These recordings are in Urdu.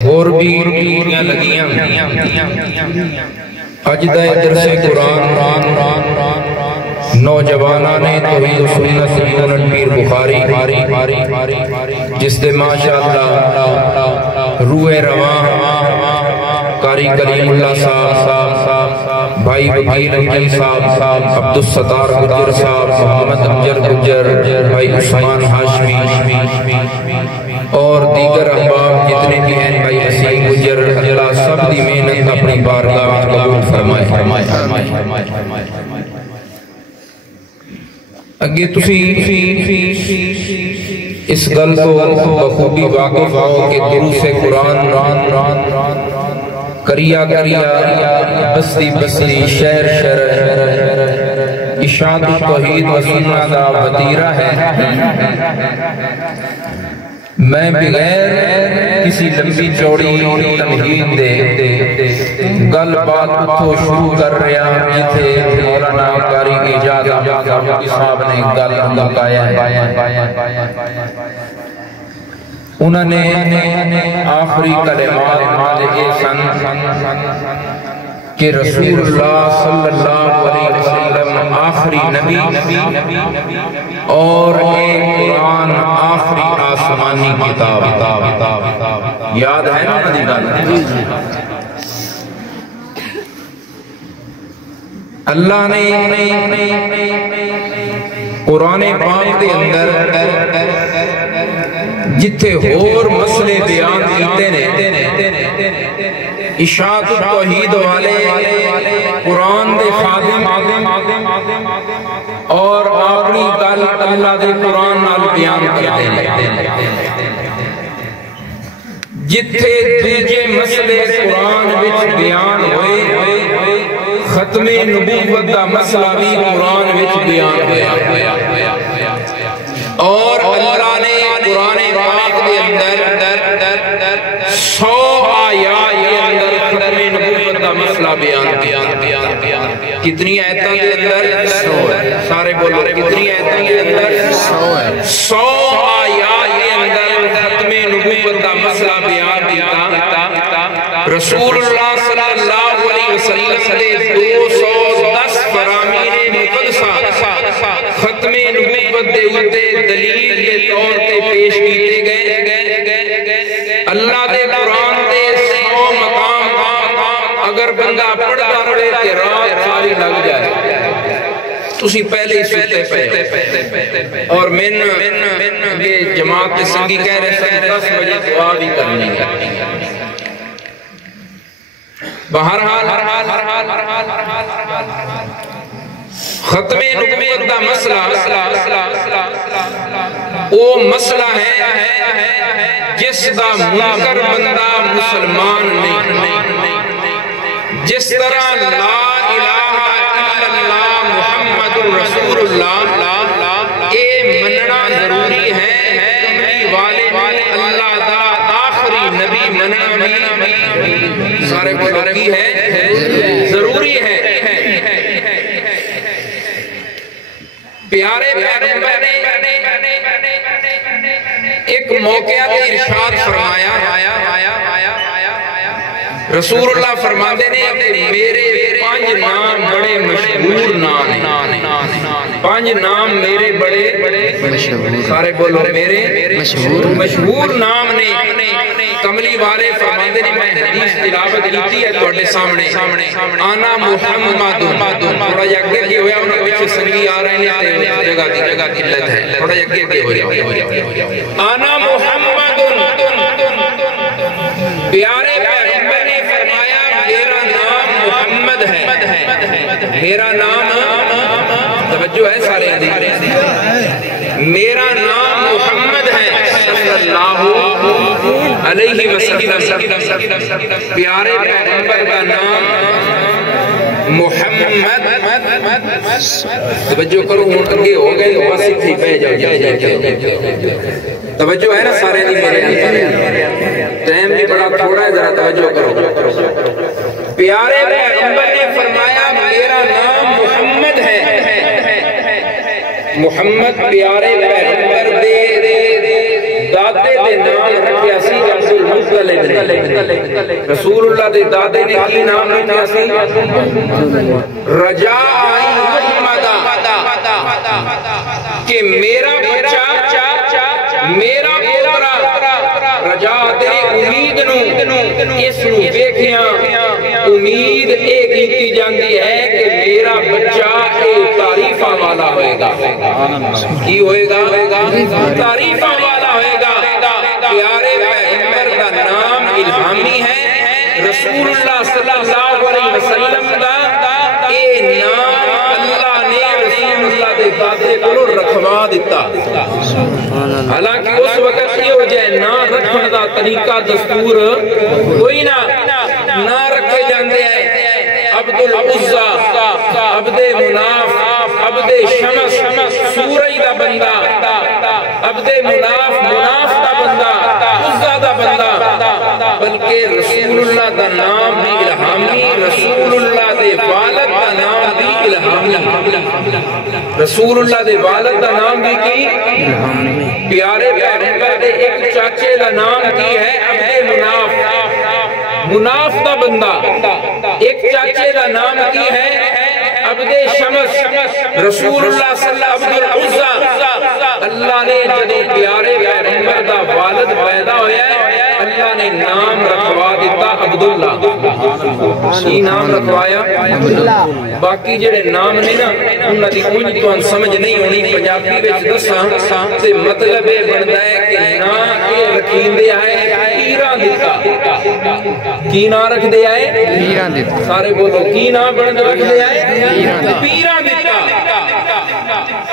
اور بھی ڈیوٹیاں لگیاں اج دا درس قرآن نوجواناں نے توحید و سنت یونٹ پیر بخاری جس دے ماشاءاللہ روح رواں قاری کریم اللہ صاحب بھائی وکیل انجل صاحب عبدالستار گجر صاحب محمد امجد گجر بھائی عثمان ہاشمی اور دیگر احباب جتنے بھی ہیں بھائی وسیم گجر اللہ سب دی محنت اپنی بارگاہ میں قبول فرمائے اگے تسی اس گل تو بخوبی واقف ہو کہ دروس قرآن کریا بستی بستی شہر اشاعت توحید و سنت دا وتیرہ ہے۔ میں بغیر کسی لمبی چوڑی تمہید دے گل بات اتھو شروع کر رہا جتھے مولانا قاری اعجاز احمد صاحب نے گل مکایا ہے۔ انہوں نے آخری کلمات مالے سن کہ رسول اللہ صلی اللہ علیہ وسلم آخری نبی اور ایک قرآن آخری آسمانی کتاب۔ یاد ہے نا مدی گل؟ اللہ نے قرآن پاک دے اندر جتھے اور مسئلے بیان کیتے نے اشاعت توحید والے قرآن دے خادم اور اپنی گل اللہ دے قرآن نال بیان کرتے ہیں، جتھے دوجے مسئلے قرآن وچ بیان ہوئے ختم نبوت دا مسئلہ بھی قرآن وچ بیان ہویا اور اللہ نے قرآن پاک دے اندر 100 آیات کے اندر ختم نبوت دا مسئلہ بیان کیا۔ کتنی آیتوں کے اندر؟ 100 ہے۔ سارے بولو کتنی آیتوں کے اندر؟ 100 آیات کے اندر ختم نبوت دا مسئلہ بیان کیا۔ رسول اللہ صلی اللہ علیہ وسلم دے 210 فرامین مقدسہ ختم نبوت دے اتے دلیل کے طور پہ پیش کیتے گئے۔ اللہ دے قرآن دے 100 مقام اگر بندہ پڑھتا رہے کہ رات ساری لگ جائے۔ تسی پہلے ہی سوتے پہ اور میں جماعت کے سنگی کہہ رہے ہیں 10 بجے دعا بھی کرنی ہے۔ بہرحال ختم نبوت دا مسئلہ وہ مسئلہ ہے جس دا منکر بندہ مسلمان نہیں۔ جس طرح لا الہ الا اللہ محمد رسول اللہ اے مننا ضروری ہے، کملی والے اللہ دا آخری نبی مننا سارے بولو کی ہے ضروری ہے۔ پیارے پیغمبر نے ایک موقع پہ ارشاد فرمایا، رسول اللہ فرماتے نے میرے 5 نام بڑے مشہور نام ہیں، 5 نام میرے بڑے سارے بولو میرے مشہور نام نے۔ کملی والے فرماتے نے میں حدیث تلاوت کیتی ہے تواڈے سامنے، انا محمد تھوڑا جا اگے کی ہویا انہاں پیچھے سنگی آ رہے ہیں تے جگہ دی قلت ہے، تھوڑا جا اگے کی ہویا انا محمد۔ پیارے پیغمبر نے فرمایا میرا نام محمد ہے، میرا نام توجہ ہے سارے میرا نام محمد ہے صلی اللہ علیہ وسلم۔ پیارے پیغمبر کا نام محمد، توجہ کرو ہون اگے ہو گئے بس تھی پہ جاؤ، توجہ ہے نا سارے دی میرے ٹائم بھی بڑا تھوڑا ہے، ذرا توجہ کرو۔ پیارے پیغمبر نے فرمایا میرا نام محمد ہے۔ محمد پیارے پیغمبر دے دادے دے نام رکھیا سی عبدالمطلب مطلب رسول اللہ دے دادے نے کی نام رکھا سی رجا آئی محمدہ کہ میرا بچہ میرا پترا رجا تیری امید نو اس نو دیکھیاں امید ایک کی جاندی ہے کہ میرا بچہ ایک تعریفہ والا ہوئے گا کی ہوئے گا تعریفہ والا ہوئے گا پیارے پیغمبر کا نام الہامی ہے رسول اللہ صلی اللہ علیہ وسلم کا اے نام اللہ نے رسول اللہ دے دادے کو رکھوا دیتا حالانکہ اس وقت یہ ہو جائے نہ رکھنے دا طریقہ دستور کوئی نہ رکھے جاندے ہیں عبد العزہ عبد مناف عبد شمس سورج دا بندہ عبد مناف دا بندہ عزہ دا بندہ بلکہ رسول اللہ دا نام بھی الہامی رسول اللہ دے والد دا نام بھی الہامی رسول اللہ دے والد دا نام بھی کی پیارے پیغمبر دے ایک چاچے دا نام کی ہے عبد مناف دا بندہ ایک چاچے دا نام کی ہے عبد شمس رسول اللہ صلی اللہ علیہ وسلم اللہ نے جب پیارے پیغمبر دا والد پیدا ہویا ہے اللہ نے نام رکھوا دیتا عبداللہ یہ نام رکھوایا باقی جڑے نام نے نا انہاں دی کوئی تو سمجھ نہیں ہونی پنجابی وچ دساں تے مطلب یہ بندا ہے کہ نام یہ رکھیندے آئے پیراں دتا کی نام رکھ دے آئے پیراں دتا سارے بولو کی نام بند رکھ دے آئے پیراں دتا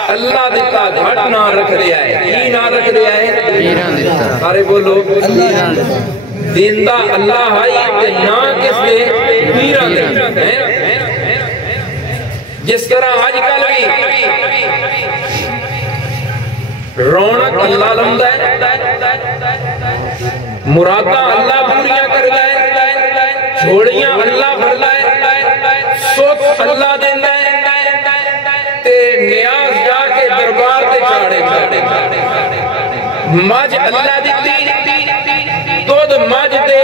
اللہ دتا گھٹ نام رکھ دے آئے کی نام رکھ دے آئے پیراں دتا سارے بولو دیندہ اللہ آئی تے نا کس دے پیراں دے جس طرح آج کل بھی رونق اللہ لمدہ ہے مرادہ اللہ پوریاں کر دائے چھوڑیاں اللہ بھر دائے سوت اللہ دن دائے تے نیاز جا کے دربار تے چاڑے ماج اللہ دیتی دودھ ماج دے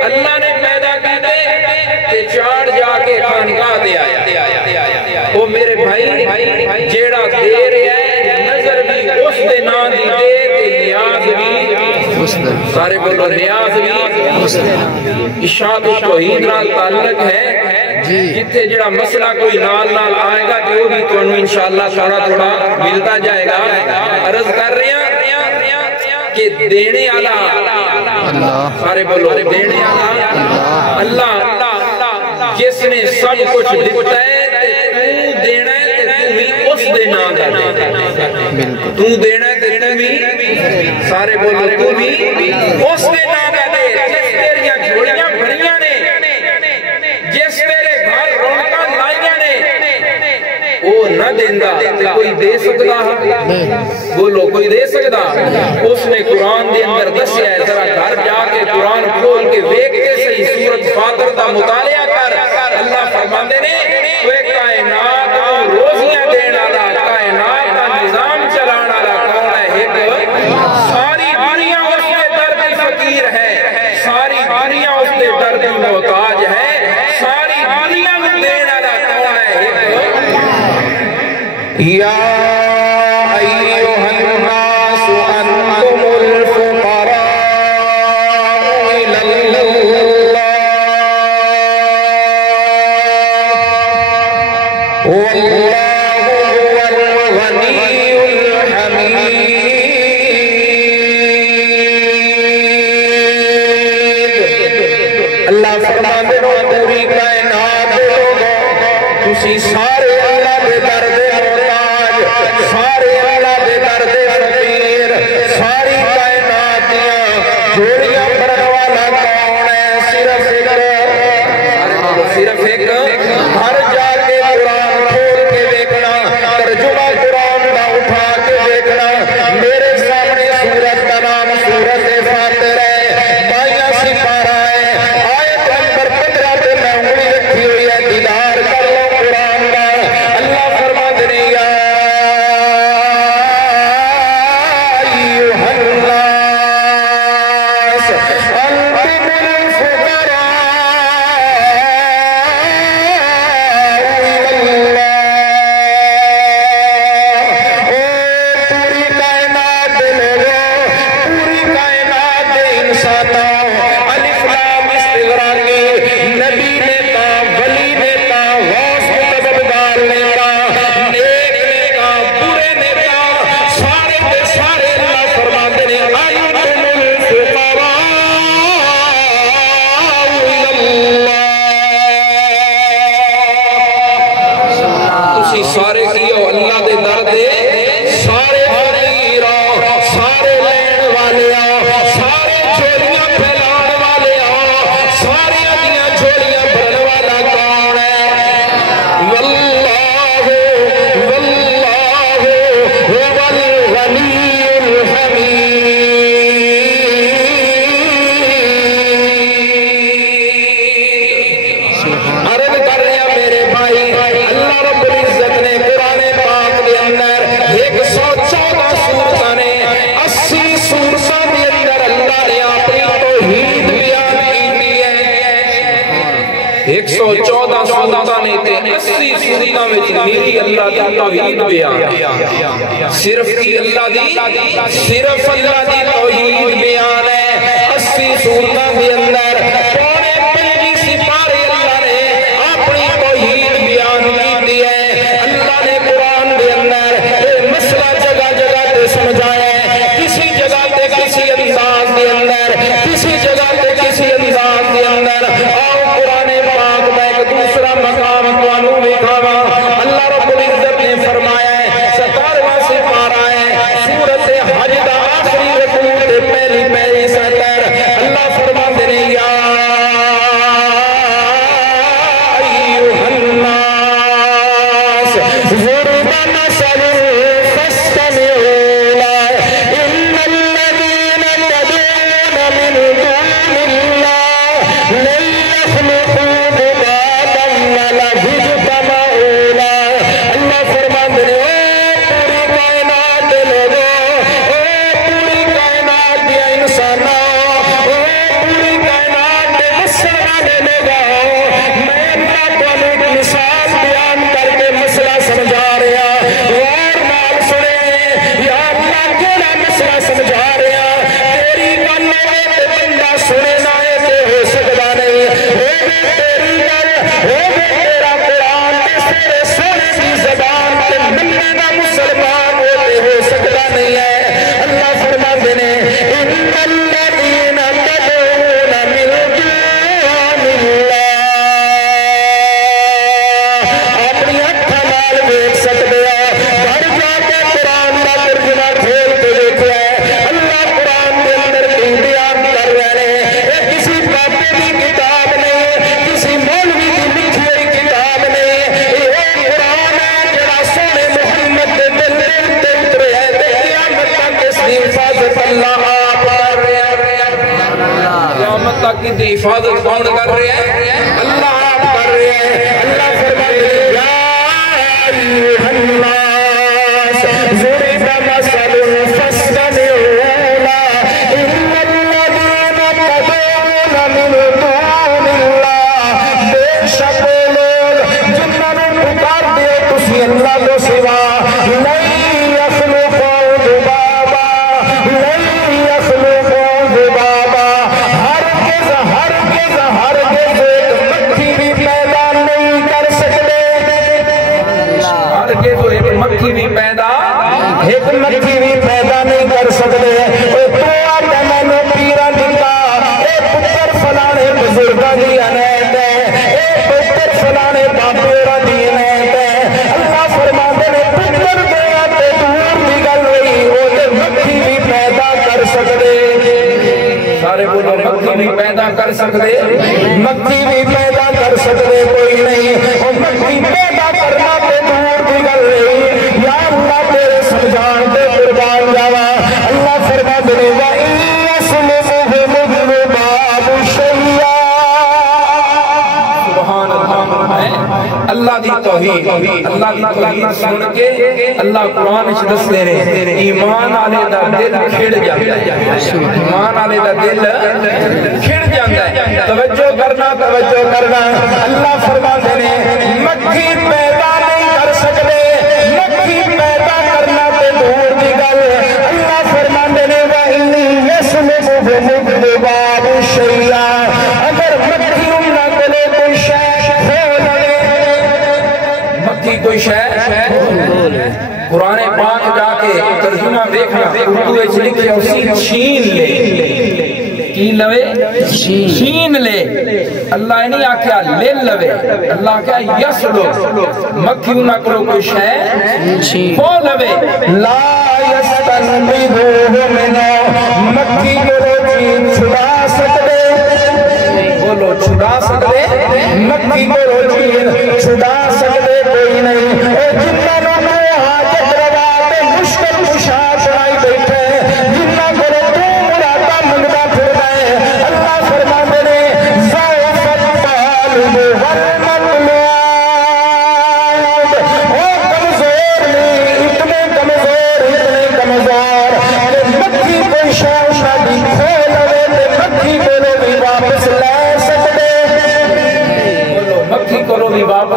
اللہ نے پیدا کی دے تے چاڑ جا کے خانقاہ دے آیا وہ میرے بھائی جیڑا دے رہے ہیں نظر بھی اس دے نا دی دے تے نیاز بھی سارے بولو نیاز بھی اشاعت و توحید نال تعلق ہے جتھے جڑا مسئلہ کوئی نال آئے گا کہ وہ بھی تو انہوں انشاءاللہ تھوڑا ملتا جائے گا عرض کر رہے ہیں کہ دینے اللہ سارے بولو دینے اللہ جس نے سب کچھ دیتا ہے تو دینا ہے تو بھی اس دے نا دا دے تو دینا ہے تو بھی سارے بولو تو بھی اس دے نا دا دے جس تیریاں جھوڑیاں بھریاں نے جس تیرے گھر رونقاں لائیاں نے وہ نہ دیندہ کوئی دے سکتا بولو کوئی دے سکتا اس نے قرآن دے اندر دسیا ہے ذرا گھر جا کے قرآن کھول کے ویک کے صحیح سورت فاطر دا مطالعہ کر اللہ فرماندے نے وہ کائنات کو روزیاں دینا والا کائنات کا نظام چلانا والا کون ہے ایک ساری دنیا اس کے در کی فقیر ہے ساری دنیا اس کے در کی محتاج ہے ساری دنیا میں دینا والا کون ہے ایک یا رب العزت نے قرآن پاک دے اندر 114 سورتاں نے 80 سورتاں دے اندر اللہ نے اپنی توحید بیان کی ہے 114 سورتاں نے تے 80 سورتاں وچ نیری اللہ دی توحید بیان صرف اللہ دی توحید بیان ہے 80 سورتاں دے اندر پونے 25 سپارے اللہ نے اپنی توحید بیان کی ہے اللہ نے قرآن دے اندر مسئلہ جگہ جگہ تے سمجھایا ہے کسی جگہ تے کسی انداز دے اندر کسی جگہ تے کسی انداز دے اندر آؤ قرآن پاک میں ایک دوسرا مقام توانوں دکھاواں اللہ رب العزت نے فرمایا ہے 17واں سپارہ ہے سورۃ حج دا آخری رکوع تے پہلی سطر اللہ فرماتے ہیں یا ایھا الناس ضرب مثل فاستمعوا له ان الذين تدعون من دون الله لن يخلقوا ذبابا ولو اجتمعوا له اللہ فرماتے ہیں پوری کائنات دے لوگوں پوری کائنات دے انسانوں پوری کائنات دے مسئلہ دے لوگوں میں اللہ کو ایک مثال بیان کر کے مسئلہ سمجھا رہا غور نال سنے یا اللہ کیڑا مسئلہ سمجھا رہا تیری گل ہوے تے بندہ سنے نہ ہے تے ہو سکدا نہیں ہوے تیری گل ہوے تیرا قرآن تے تیرے سونے دی زبان تے مننے دا مسلمان ہوتے ہو سکدا نہیں ہے اللہ فرماتے ہیں ان الذین تدعون من دون اللہ اپنی اکھاں نال دیکھ سکدے ہو گھر جا کے قرآن دا ترجمہ کھول کے دیکھیا ہے اللہ قرآن دے اندر کی بیان کر رہے ہیں یہ کسی بابے دی کتاب نہیں کسی مولوی دی لکھی ہوئی کتاب نہیں یہ قرآن ہے جڑا سونے محمد دے دل دے اترے ہے تے قیامت تک اس دی حفاظت اللہ آپ کر رہے ہیں قیامت تک کی دی حفاظت کون کر رہے ہیں اللہ آپ کر رہے ہیں اللہ فرماتے ہیں یا ایھا الناس ضرب مثل فاستمعوا له ان الذين تدعون من دون الله بے شک لوگ جنہاں نوں پکار دے تسی اللہ تو سوا لن يخلقوا ذبابا لن يخلقوا ذبابا ہرگز ایک مکھی بھی پیدا نہیں کر سکتے ہرگز ایک مکھی بھی پیدا نہیں کر سکتے تو آتا میں نے پیرا دکھا اے پتر فلانے بزرگاں دی عنایت ہے اے پتر فلانے بابیراں دی عنایت ہے اللہ فرماتے ہیں پتر دے تے دور دی گل ہوئی او تے مکھی بھی پیدا کر سکدے سارے بولو مکھی بھی پیدا کر سکدے مکھی بھی پیدا کر سکدے کوئی نہیں او مکھی پیدا کرنا تے دور دی گل نہیں یا اللہ تیرے سمجھان تے قربان جاواں اللہ فرماتے ہیں وَإِن يَسْلُبْهُمُ الذُّبَابُ شَيْئًا سبحان اللہ دی توحید سن کے اللہ قرآن وچ دس دے رہے ایمان والے دا دل کھڑ جاندا ہے ایمان والے دا دل کھڑ جاندا ہے توجہ کرنا اللہ فرماتے ہیں مکھی پیدا نہیں کر سکتے مکھی پیدا کرنا تے دور دی گل اللہ فرماتے ہیں وَإِن يَسْلُبْهُمُ الذُّبَابُ شَيْئًا اگر مکھی انہاں کولے کوئی شے مکھی کوئی شے قرآن پاک جا کے ترجمہ دیکھنا اردو وچ لکھیا اسی چھین لے کی لوے چھین لے اللہ نہیں آکھیا لے لوے اللہ آکھیا یسلو مکھی نہ کرو کوئی شے ہو لوے لا یستنبذوہ منہ مکھی کو روچین چھڑا سکتے بولو چھڑا سکتے مکھی کو روچین چھڑا سکتے کوئی نہیں اے جنہاں نوں حاجت روا تے مشکل کشا چڑھائی بیٹھے جنہاں کو تو مرادا منگدا پھردا ہے اللہ فرماتے ہیں ضعف الطالب والمطلوب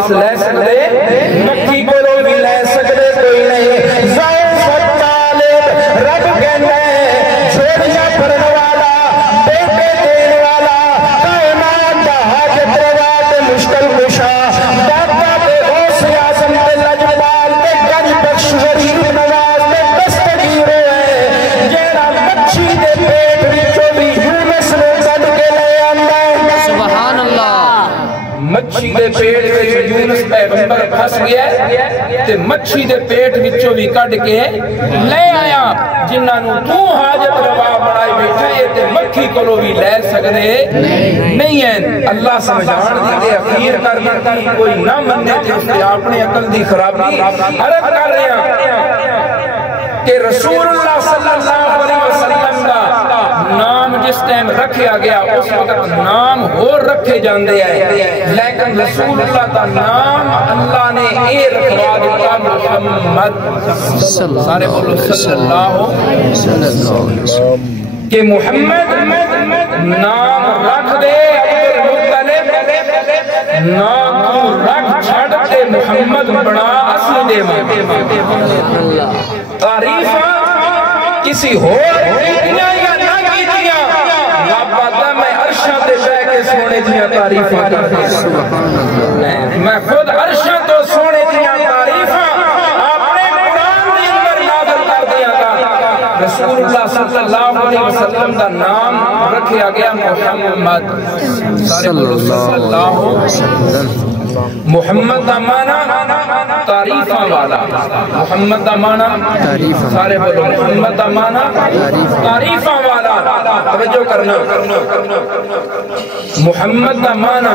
واپس لے سکتے مکھی کو بھی لے سکتے کوئی نہیں ضعف طالب رب کہنا ہے چھوڑیا پڑھنے والا بیٹے دینے والا کائنات کا حاجت روا تے مشکل کشا داتا تے غوث اعظم تے لجپال تے گنج بخش غریب نواز تے دستگیر ہے جیڑا مچھی دے پیٹ وچوں بھی یونس نے کڈ کے لے آندا ہے سبحان اللہ مچھی دے پیٹ وچ یونس پیغمبر پھس گیا تے مچھی دے پیٹ وچوں بھی کڈ کے لے آیا جنہاں نوں تو حاجت روا بنائی بیٹھا ہے تے مکھی کولوں بھی لے سکدے نہیں ہیں اللہ سمجھان دی تے اخیر کر دیتی کوئی نہ مننے تے اس اپنے عقل دی خرابی عرض کر رہے ہیں کہ رسول اللہ صلی اللہ علیہ وسلم دا نام جس ٹائم رکھیا گیا اس وقت نام اور رکھے جاندے ہیں لیکن رسول اللہ دا نام اللہ نے اے رکھوا دیتا محمد سارے بولو صلی اللہ علیہ وسلم کہ محمد نام رکھ دے عبدالمطلب نام رکھ چھڑ کے محمد بنا اصل دے تعریفہ کسی ہو کیتیاں یا نہ کیتیاں لابدہ میں عرشہ دے بے کے سونے دیا تعریفہ کرتے میں خود عرشہ تو سونے دیا تعریفہ اپنے قرآن دی اندر نازل کر دیا گا رسول اللہ صلی اللہ علیہ وسلم دا نام رکھیا گیا محمد صلی اللہ علیہ وسلم محمد دا معنی تعریفہ والا محمد دا معنی سارے بولو محمد دا معنی تعریفہ والا توجہ کرنا محمد دا معنی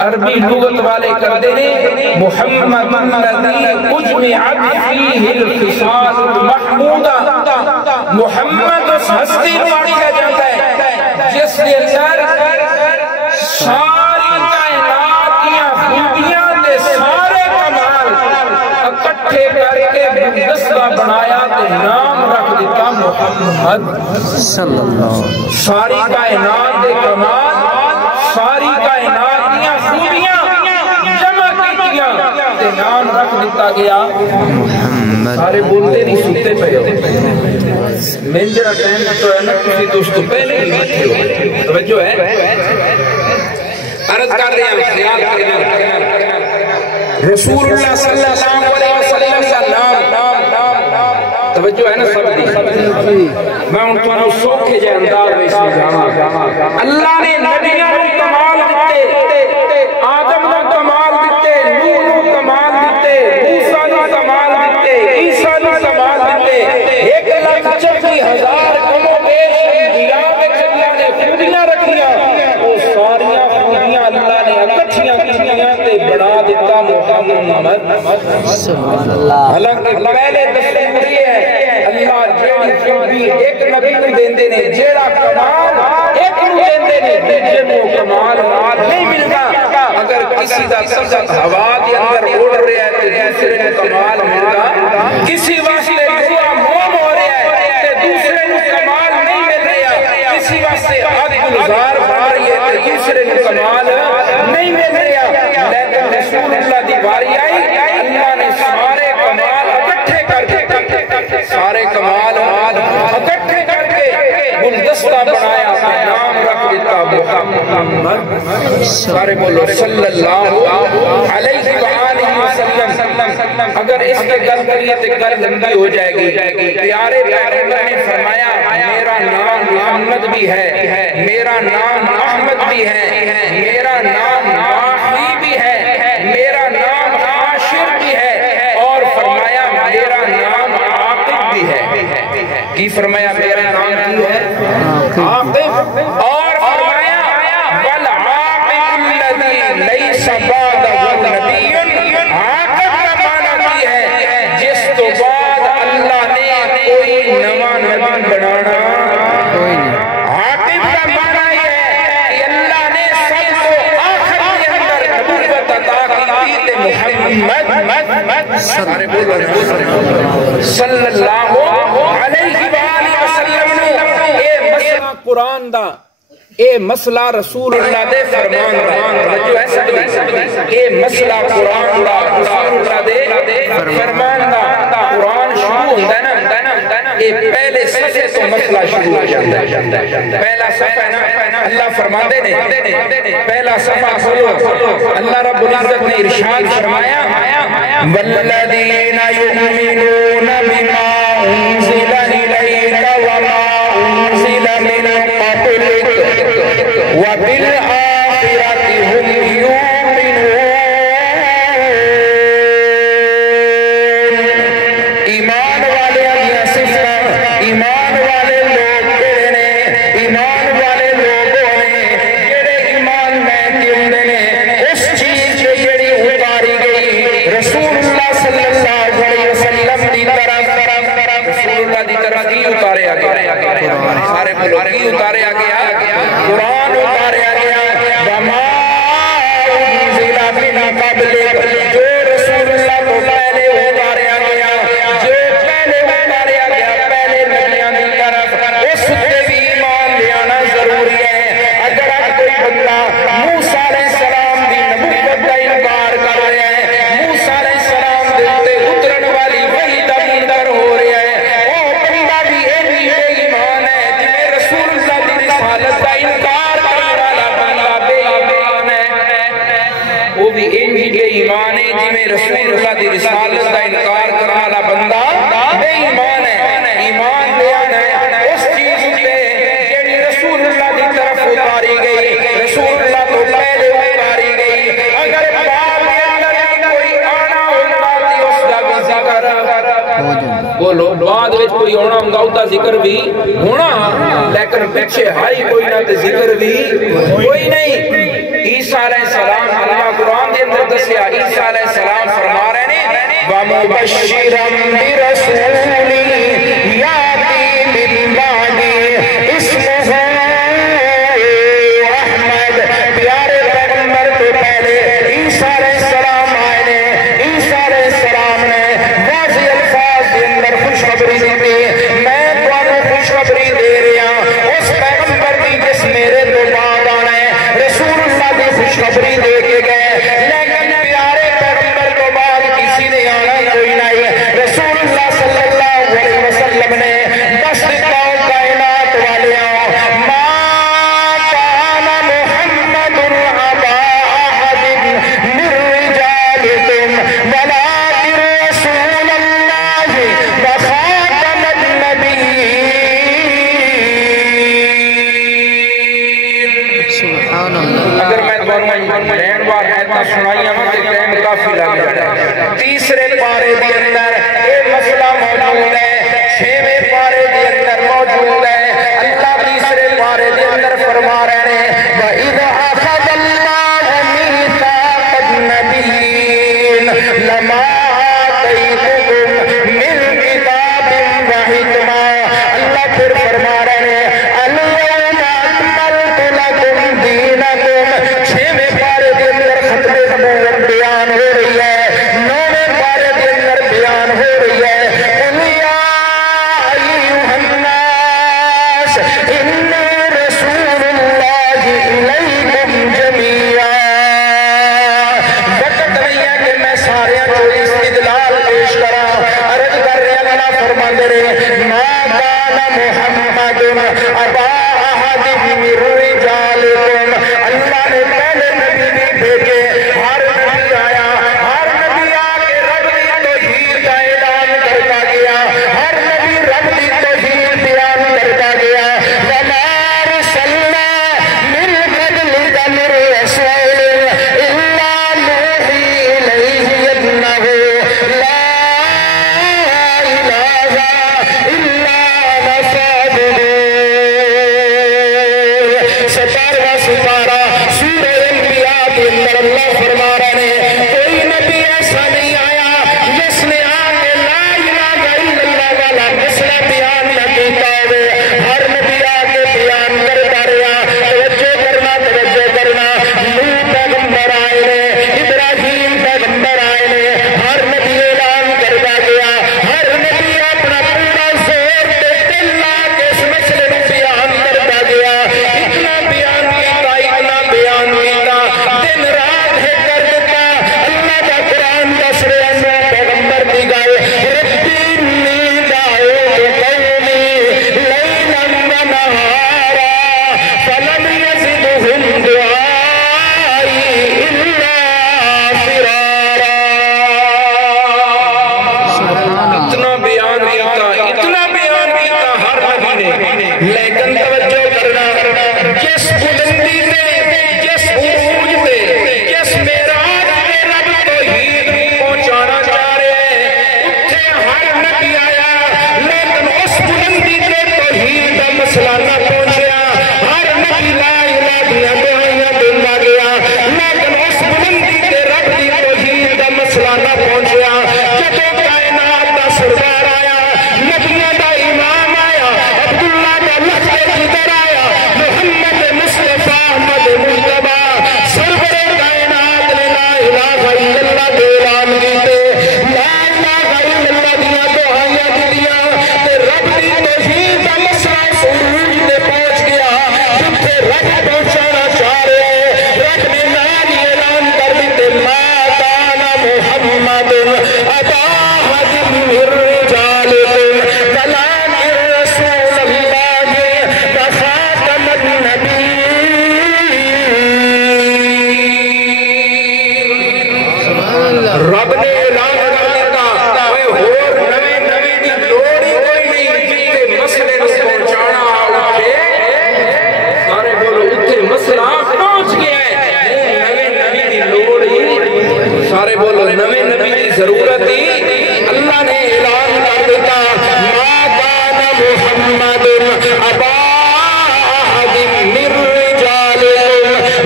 عربی لغت والے کر دینے محمد الذی اجمعت فیہ الخصال محمودہ محمد اس ہستی کو آڑیا جاتا ہے جس کے اندر ساری کائنات کیا خوبیاں دے سارے کمال اکٹھے کر کے گلدستہ بنایا تے نام رکھ دیتا محمد صلی اللہ علیہ وسلم ساری کائنات دے کمال ساری کائنات کیا خوبیاں جمع کیتیاں تے نام رکھ دیتا گیا محمد سارے بولتے نہیں سنتے پہ میں جرا ٹائم تو ہے نا کسی دوستو پہلے ہی بیٹھے ہو توجہ ہے عرض کر رہے ہیں خیال کرنا رسول اللہ صلی اللہ علیہ وسلم کا نام توجہ ہے نا سب دی میں ان کو سوکھے جائے انداز میں اس میں جانا اللہ نے نبیوں کو کمال دیتے آدم کو کمال دیتے نوح کو کمال دیتے موسیٰ کو کمال دیتے عیسیٰ کو کمال دیتے 1,40,000 کم و بیش انبیاء میں اللہ نے خوبیاں رکھیاں وہ ساریاں خوبیاں اللہ نے اکٹھیاں کیتیاں تے بنا دیتا محمد حالانکہ پہلے دستور یہ ہے اللہ جیڑی خوبی ایک نبی کو دیندے نے جیڑا کمال ایک کو دیندے نے دوسرے کو کمال نہیں ملتا اگر کسی دا سبزت ہوا کے اندر اڑ رہا ہے تو دوسرے کو کمال ملتا کسی واسطے ہوا موم ہو رہا ہے تو دوسرے کو کمال نہیں مل رہا کسی واسطے حد گزار بڑھ رہی ہے تو دوسرے کو کمال نہیں مل رہا لیکن رسول اللہ دی باری آئی اللہ نے سارے کمال اکٹھے کر کے سارے کمال اکٹھے کر کے گلدستہ بنایا نام رکھ دیتا محمد سارے بولو صلی اللہ علیہ وآلہ وسلم اگر اس کے گل کریے تو گل لمبی ہو جائے گی پیارے پیغمبر نے فرمایا میرا نام محمد بھی ہے میرا نام احمد بھی ہے میرا نام ماہی بھی ہے میرا نام عاشر بھی ہے اور فرمایا میرا نام عاقب بھی ہے کی فرمایا میرا نام کی ہے عاقب اور فرمایا والعاقب الذی لیس بعدہ نبی عاقب کا معنی کی ہے جس تو بعد اللہ نے کوئی نواں نبی بنانا عاقب کا معنی یہ ہے کہ اللہ نے سب کو آخر کے اندر نبوت عطا کی تھی محمد سارے بولو صلی اللہ علیہ وآلہ وسلم اے مسئلہ قرآن دا اے مسئلہ رسول اللہ دے فرمان دا جو ایسا اے مسئلہ قرآن دا رسول اللہ دے فرمان دا قرآن شروع ہوتا ہے نا اے پہلے صفحے تو مسئلہ شروع ہو جاتا ہے پہلا صفحہ نا اللہ فرماندے نے پہلا صفحہ کھولو اللہ رب العزت نے ارشاد فرمایا والذین یؤمنون بما انزل الیک وما انزل من قبلک وبالآخرة هم يؤمنون ایمان والے اگیا صفت ایمان والے لوگ نے ایمان والے لوگوں نے جڑے ایمان میں کیندے نے اس چیز کے جڑی اتاری گئی رسول اللہ صلی اللہ علیہ وسلم دی طرف رسول اللہ دی طرف کی اتاریا گیا سارے بولو کی اتاریا گیا قرآن اتاریا گیا وما انزل من قبلک جو رسول اللہ کو پہلے اتاریا گیا جو پہلے اتاریا گیا پہلے نبیوں کی طرف اس سے بھی ایمان لے آنا ضروری ہے اگر کوئی بندہ موسیٰ علیہ السلام کی نبوت کا انکار کر رہا ہے موسیٰ علیہ السلام دے اترن والی وحی دا منکر ہو رہا ہے وہ بندہ بھی ایمان ہے جنہیں رسول اللہ کی رسالت کا انکار کرنے والا بندہ بے ایمان ہے وہ بھی ایمان ہے جنہیں رسول اللہ کی رسالت کا انکار کرنے والا بندہ بے ایمان ہے ایمان لے آنا ہے اس چیز پہ جڑی رسول اللہ کی طرف اتاری گئی رسول اللہ تو پہلے اتاری گئی اگر بعد کے اندر کوئی آنا ہوتا تھی اس کا بھی ذکر بولو بعد وچ کوئی ہونا ہوندا او دا ذکر بھی ہونا لیکن پیچھے ہائی کوئی نہ تے ذکر بھی کوئی نہیں عیسیٰ علیہ السلام اللہ قرآن دے اندر دسیا عیسیٰ علیہ السلام فرما رہے ہیں وَمُبَشِّرًا بِرَسُولٍ يَأْتِي مِن بَعْدِهِ اسْمُهُ احمد پیارے پیغمبر تو پہلے عیسیٰ علیہ السلام آئے نے عیسیٰ علیہ السلام نے واضح الفاظ کے اندر خوشخبری دی میں تمہیں خوشخبری دے رہا اس پیغمبر کی جس میرے تو بعد آنا ہے رسول اللہ کی خوشخبری دے کے گئے لیکن پیارے پیغمبر تو بعد کسی نے آنا کوئی نہیں رسول اللہ صلی اللہ علیہ وسلم نے دس دکھاؤ کائنات والے ما کان محمد ابا احد من رجالکم ولکن رسول اللہ وخاتم النبیین سبحان اللہ اگر میں تمہیں لین بار ایتا سنائیاں کہ ٹائم کافی لگ جاتا ہے تیسرے پارے کے اندر یہ مسئلہ موجود ہے چھویں پارے کے اندر موجود ہے اللہ تیسرے پارے کے اندر فرما رہے ہیں وَإِذْ أَخَذَ اللَّهُ مِيثَاقَ النَّبِيِّينَ لَمَا آتَيْتُكُم مِّن كِتَابٍ وَحِكْمَةٍ اللہ پھر فرما رہے ہیں الْيَوْمَ أَكْمَلْتُ لَكُمْ دِينَكُمْ چھویں پارے کے اندر ختم نبوت بیان ہو رہی ہے نویں پارے کے اندر بیان ہو رہی ہے قُلْ يَا أَيُّهَا النَّاسُ إِنِّي رَسُولُ اللَّهِ إِلَيْكُمْ جَمِيعًا وقت نہیں ہے کہ میں سارے کو استدلال پیش کرا عرض کر رہے اللہ فرماندے رہے ما کان محمد ابا احد من رجالکم اللہ نے پہلے نبی بھی بھیجے ہر نبی آیا ہر نبی آ کے رب کی توحید کا اعلان کرتا گیا ہر نبی رب کی توحید بیان کرتا گیا وما ارسلنا من قبلک من رسول الا نوحی الیہ انہ لا الہ الا انا فاعبدون ستارہ ستارہ سورہ انبیاء کے اندر اللہ فرما رہے ہیں کوئی نبی ایسا نہیں آیا جس نے آ کے لا الہ الا اللہ والا مسئلہ بیان نہ کیتا ہوئے ہر نبی آ کے بیان کرتا رہا توجہ کرنا نوح پیغمبر آئے نے ابراہیم پیغمبر آئے نے ہر نبی اعلان کرتا گیا ہر نبی اپنا پورا زور دے دل لا کے اس مسئلے میں بیان کرتا گیا اتنا بیان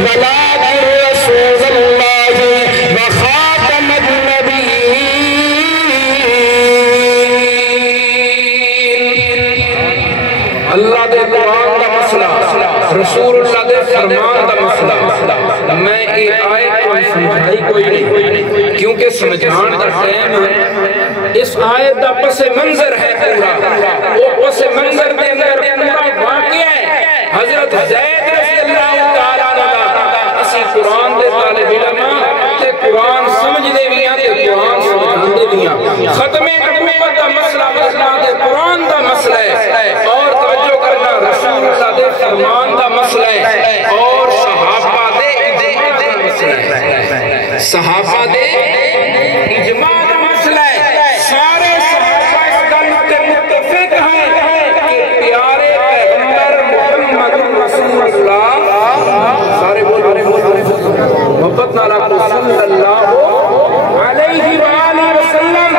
ولكن رسول الله وخاتم النبيين. اللہ دے قرآن دا مسئلہ، رسول اللہ دے فرمان دا مسئلہ، میں یہ آیت کو سمجھائی کوئی نہیں، کیونکہ سمجھان دا ٹائم ہے۔ اس آیت دا پس منظر ہے پورا، وہ پس منظر دے اندر پورا واقعہ ہے۔ حضرت زید رضی اللہ تعالیٰ عنہ اسی قرآن دے طالب علم تے قرآن سمجھ دے ویاں تے قرآن سمجھان دے ویاں۔ ختم نبوت دا مسئلہ دے قرآن دا مسئلہ ہے، اور توجہ کرنا رسول اللہ دے فرمان دا مسئلہ ہے، اور صحابہ دے اجماع دا مسئلہ ہے۔ صحابہ دے اجماع دا مسئلہ ہے۔ سارے صحابہ اس گل تے متفق ہیں کہ پیارے پیغمبر محمد رسول اللہ، سارے بول محبت نالا کو صلی اللہ علیہ وآلہ وسلم،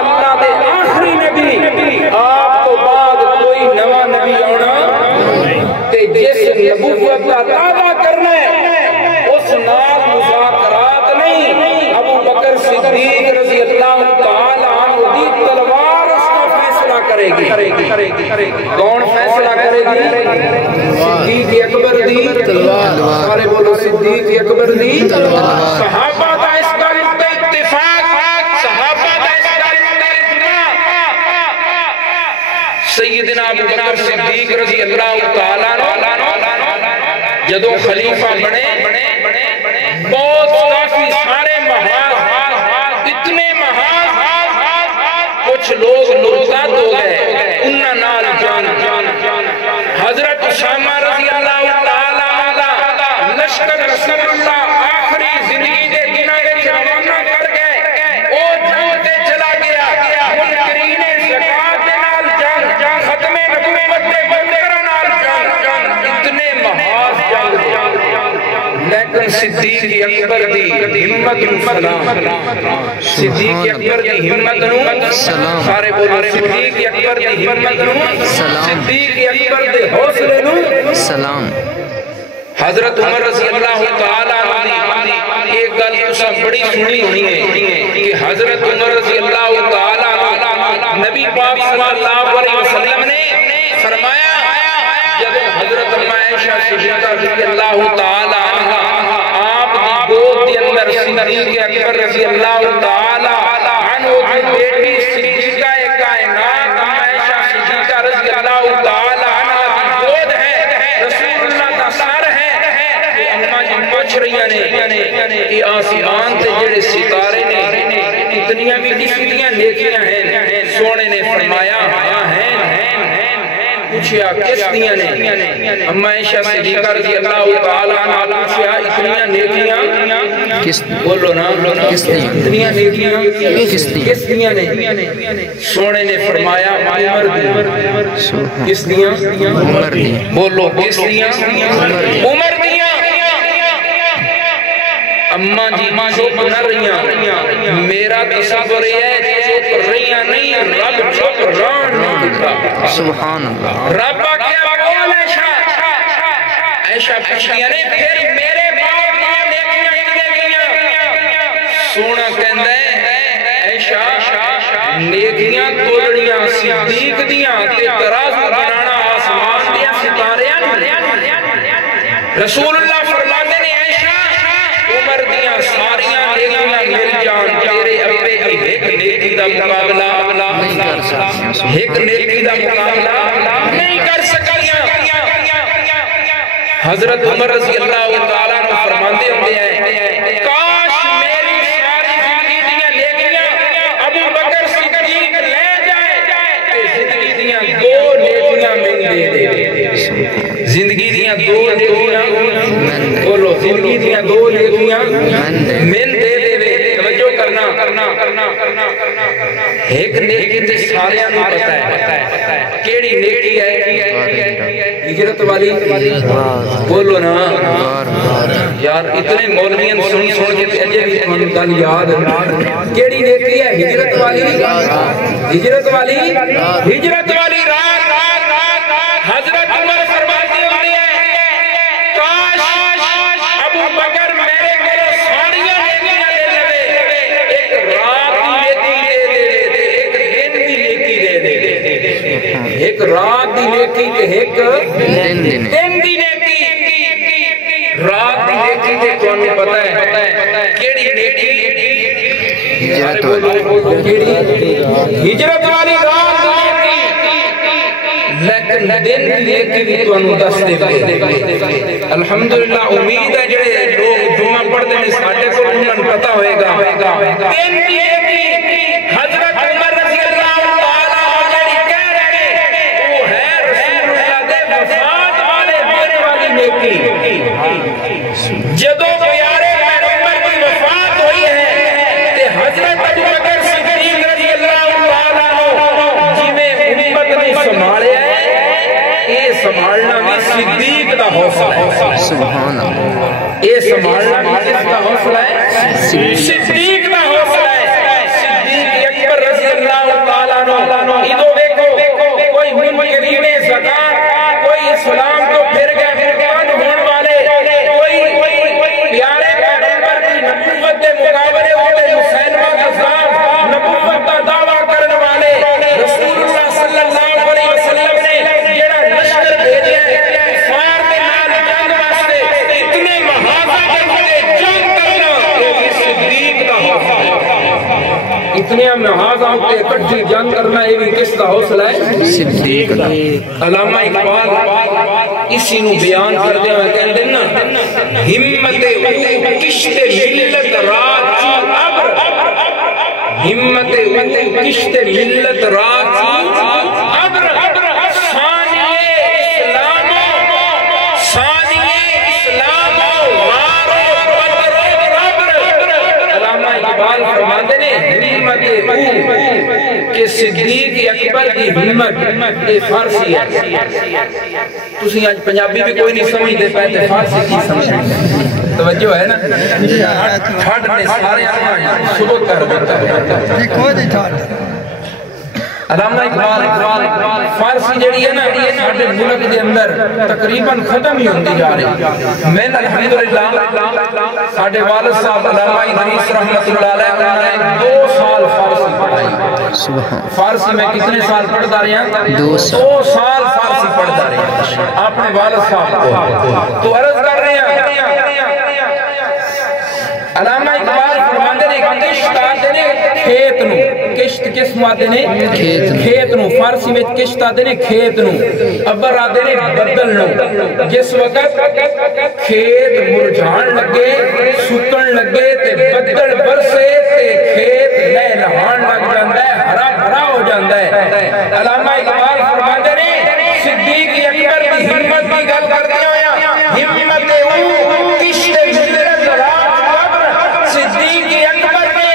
اللہ دے آخری نبی، آپ تو بعد کوئی نوا نبی آنا تے جس نبوت کا دعویٰ کرنا ہے اس نال مذاکرات نہیں۔ ابو بکر صدیق رضی اللہ تعالیٰ عنہ دی تلوار اس کا فیصلہ کرے گی۔ کون فیصلہ کرے گی؟ صدیق اکبر دی تلوار۔ سارے بولو صدیق اکبر دی تلوار۔ صحابہ دا اس کا اتفاق، صحابہ دا اس کا اجماع۔ سیدنا ابو بکر صدیق رضی اللہ تعالیٰ عنہ جدو خلیفہ بنے، بہت کافی سارے محاذ، اتنے محاذ، کچھ لوگ مرتد ہو گئے، انہاں نال جان۔ حضرت اسامہ رضی اللہ تعالیٰ عنہ لشکر رسول اللہ آخری زندگی دے دنوں وچ روانہ کر گئے، او جھوٹے چلا گیا، منکرین زکات دے نال جان، ختم نبوت دے بندراں نال جان، اتنے محاذ جنگ دے۔ لیکن صدیق اکبر دی ہمت نو سلام، صدیق اکبر دی ہمت نو سلام، سارے بولو صدیق اکبر دی ہمت نو سلام، صدیق اکبر دے حوصلے نو سلام۔ حضرت عمر رضی اللہ تعالیٰ عنہ ایک گل تساں بڑی سنی ہونی ہے کہ حضرت عمر رضی اللہ تعالیٰ عنہ نبی پاک صلی اللہ علیہ وسلم نے فرمایا، جب حضرت عائشہ صدیقہ رضی اللہ تعالیٰ عنہ آپ دی گود کے اندر صدیق اکبر رضی اللہ تعالیٰ عنہ کی بیٹی صدیقہ کائنات عائشہ صدیقہ رضی اللہ تعالیٰ عنہ کی گود ہے، رسول اللہ کا سر ہے، اماں جی پوچھ رہی ہیں کہ آسمان تے جڑے ستارے نے اتنیاں بھی کسیاں نیکیاں ہیں؟ سونے نے فرمایا ہیں۔ پوچھیا کس دیاں نے؟ اماں عائشہ صدیقہ رضی اللہ تعالیٰ عنہ پوچھیا اتنیاں نیکیاں کس؟ بولو نا، اتنیاں نیکیاں کس دیاں نے؟ سونے نے فرمایا عمر دیاں۔ کس دیاں؟ عمر دیاں۔ بولو کس دیاں؟ عمر دیاں۔ اماں جی چپ نہ رہیاں، میرا تصور ہے چپ رہیاں نہیں، رب چپ رہن نہیں دیتا۔ سبحان اللہ۔ رب آکھیا بول عائشہ، عائشہ پوچھتیاں نہیں پھر میرے باپ دیاں نیکیاں کنے گئیاں؟ سونا کہندا ہے عائشہ نیکیاں تولڑیاں صدیق دیاں تے ترازو بنانا آسمان دیاں ستاریاں۔ رسول اللہ فرماتے نے عائشہ عمر دیاں ساریاں نیکیاں مل جان، تیرے ابے ایک نیکی دا مقابلہ نہیں کر سکتیاں، ایک نیکی دا مقابلہ نہیں کر سکتیاں۔ حضرت عمر رضی اللہ تعالیٰ عنہ فرماندے ہوتے ہیں کاش میری ساری زندگی دیاں نیکیاں ابو بکر صدیق لے جائے کہ زندگی دیاں دو نیکیاں من دے دے۔ زندگی دیاں دو نیکیاں، بولو زندگی دیاں دو نیکیاں من دے دے۔ توجہ کرنا، ایک نیکی تے ساریاں نوں پتہ ہے کیڑی نیکی ہے؟ ہجرت والی۔ بولو نا یار، اتنے مولویاں سن کے اجے بھی تھانوں گل یاد کیڑی نیکی ہے؟ ہجرت والی، ہجرت والی، ہجرت والی رات۔ حضرت عمر فرماتے ہوتے ہیں کاش ایک رات دی نیکی تے ایک دن دی نیکی رات دی نیکی تے تانوں پتہ ہے کیڑی نیکی ہجرت والی رات دی لیکن دن دی نیکی بھی تانوں دس دے الحمدللہ امید ہے جڑے لوگ جمعہ پڑھتے ہیں ساڈے کو انہاں نوں پتہ ہوئے گا دن دی نیکی حضرت عمر رضی اللہ تعالی عنہ جڑی کہہ رہے ہیں وہ ہے رسول اللہ دے وفات والے دن والی نیکی جدوں پیارے پیغمبر کی وفات ہوئی ہے تے حضرت ابوبکر صدیق رضی اللہ تعالی عنہ جویں امت نے سنبھالیا ہے اے سنبھالنا بھی صدیق دا حوصلہ ہے سبحان اللہ اے سنبھالنا بھی کس دا حوصلہ ہے صدیق دا حوصلہ ہے صدیق اکبر رضی اللہ تعالی عنہ ادھو دیکھو کوئی منکرین زکات کوئی اسلام کو پھر گئے فرقان ہونے والے کوئی پیارے پیغمبر کی نبوت کے مقابلے ہوتے مسلمہ کذاب نبوت کا دعویٰ کرنے والے رسول اللہ صلی اللہ علیہ وسلم نے جڑا لشکر بھیجے کفار کے نال جنگ واسطے اتنے محاذہ جنگ کرنا یہ صدیق کا حوصلہ ہے اتنے محاذہ کے اکٹھی جنگ کرنا یہ بھی کس کا حوصلہ ہے صدیق کا علامہ اقبال اسی نو بیان کرتے ہوئے کہتے ہیں نا ہمت او کشت ملت رات ابر ہمت او کشت ملت رات ابر ثانی اسلام غار و بدر و قبر علامہ اقبال فرماتے ہیں ہمت او کہ صدیق اکبر کی ہمت یہ فارسی ہے تسی آج پنجابی بھی کوئی نہیں سمجھتے پہتے فارسی کی سمجھتے توجہ ہے نا ٹھاٹ نے سارے آنے صبح کر دیتا ہے علامہ اقبال فارسی جڑی ہے نا ساڈے ملک دے اندر تقریباً ختم ہی ہوندی جا رہی میں الحمدللہ ساڈے والد صاحب علامہ ادریس رحمۃ اللہ علیہ انہوں نے 2 سال فارسی پڑھائی فارسی میں کتنے سال پڑھتا رہے ہیں 2 سال فارسی پڑھتا رہے ہیں اپنے والد صاحب کو تو عرض کر رہے ہیں علامہ اقبال فرماندے نے کشت آتے نے کھیت نو کشت کس ماتے نے کھیت نو فارسی میں کشت آتے نے کھیت نو ابر آتے نے بدل نو جس وقت کھیت مرجھان لگے سکن لگے تے بدل برسے تے کھیت لے لہان لگ جاندہ ہے ہرا بھرا ہو جاندہ ہے علامہ اقبال فرماندے نے صدیق اکبر کی ہمت کی گل کر دیا ہمت او کشت ملت رات صدیق اکبر نے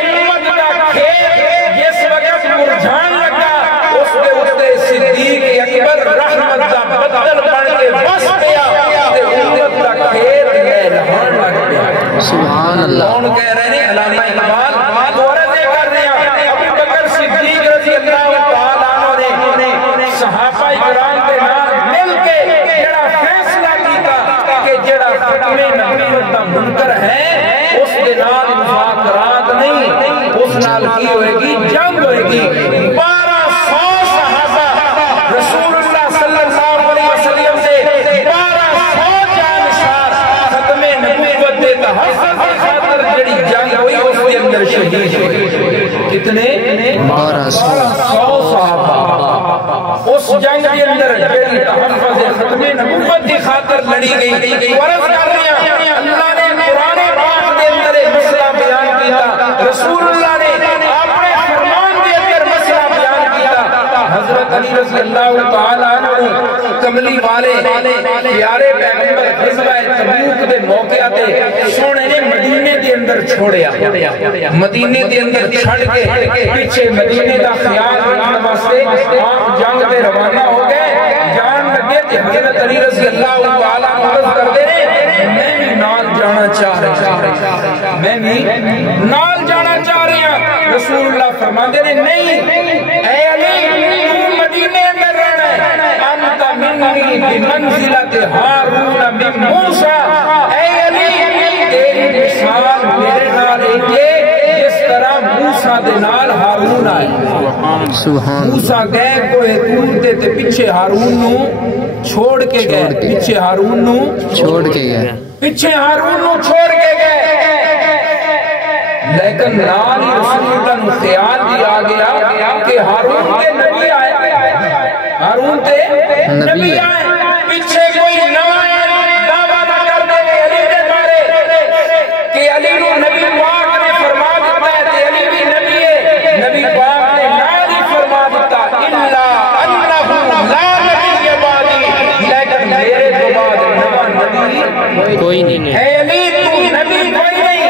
امت کا کھیت جس وقت مرجھان لگا اس کے اتے صدیق اکبر رحمت کا بدل بڑھ کے بس گیا تے امت کا کھیت میں لہان لگ گیا سبحان اللہ کون کہہ رہے ہیں علامہ اقبال دورتے کر رہے ہیں ابو بکر صدیق رضی اللہ تعالیٰ عنہ نے صحابہ اکرام کے نام مل کے جڑا فیصلہ کیتا کہ جڑا ختم نبوت کا منکر ہے اس کے نال مذاکرات نہیں اس نال کی ہوئے گی جنگ ہوئے گی 1200 صحابہ رسول اللہ صلی اللہ علیہ وسلم سے 1200 جانشار ختم نبوت دے تحفظ خاطر جڑی جنگ ہوئی اس کے اندر شہید ہوئے کتنے 1200 صحابہ اس جنگ کے اندر جڑی تحفظ ختم نبوت کی خاطر لڑی گئی ورث کر رہے ہیں اللہ نے قرآن پاک کے اندر مسئلہ بیان کیتا رسول اللہ نے اپنے فرمان کے اندر مسئلہ بیان کیتا حضرت علی رضی اللہ تعالیٰ عنہ کملی والے پیارے پیغمبر غزوہ تبوک دے موقع تے سونے نے مدینے دے اندر چھوڑیا مدینے دے اندر چھڑ کے پیچھے مدینے دا خیال رکھنے واسطے آپ جنگ دے روانہ ہو گئے جان لگے تے حضرت علی رضی اللہ تعالیٰ عرض کر دے میں بھی نال جانا چاہ رہا میں بھی نال جانا چاہ رہا رسول اللہ فرماندے نے نہیں اے علی تو مدینے میں رہنا ہے انت منی بمنزلت ہارون من موسیٰ اے علی تیری مثال میرے نال ایک جس طرح موسیٰ دے نال ہارون ہارون آئے موسیٰ گئے کوئی تور دے تے پیچھے ہارون نو چھوڑ کے گئے پیچھے ہارون نو چھوڑ کے گئے لیکن نال ہی رسول اللہ نو خیال بھی آ گیا کہ ہارون تے نبی آئے پیچھے کوئی نوائے دعویٰ نہ کر دے علی کے بارے کہ علی نو نبی پاک نے فرما دیتا ہے کہ علی بھی نبی ہے نبی پاک نے نال ہی فرما دیتا الا انہو لا نبی بعدی لیکن میرے تو بعد نواں نبی کوئی نہیں ہے علی تو نبی کوئی نہیں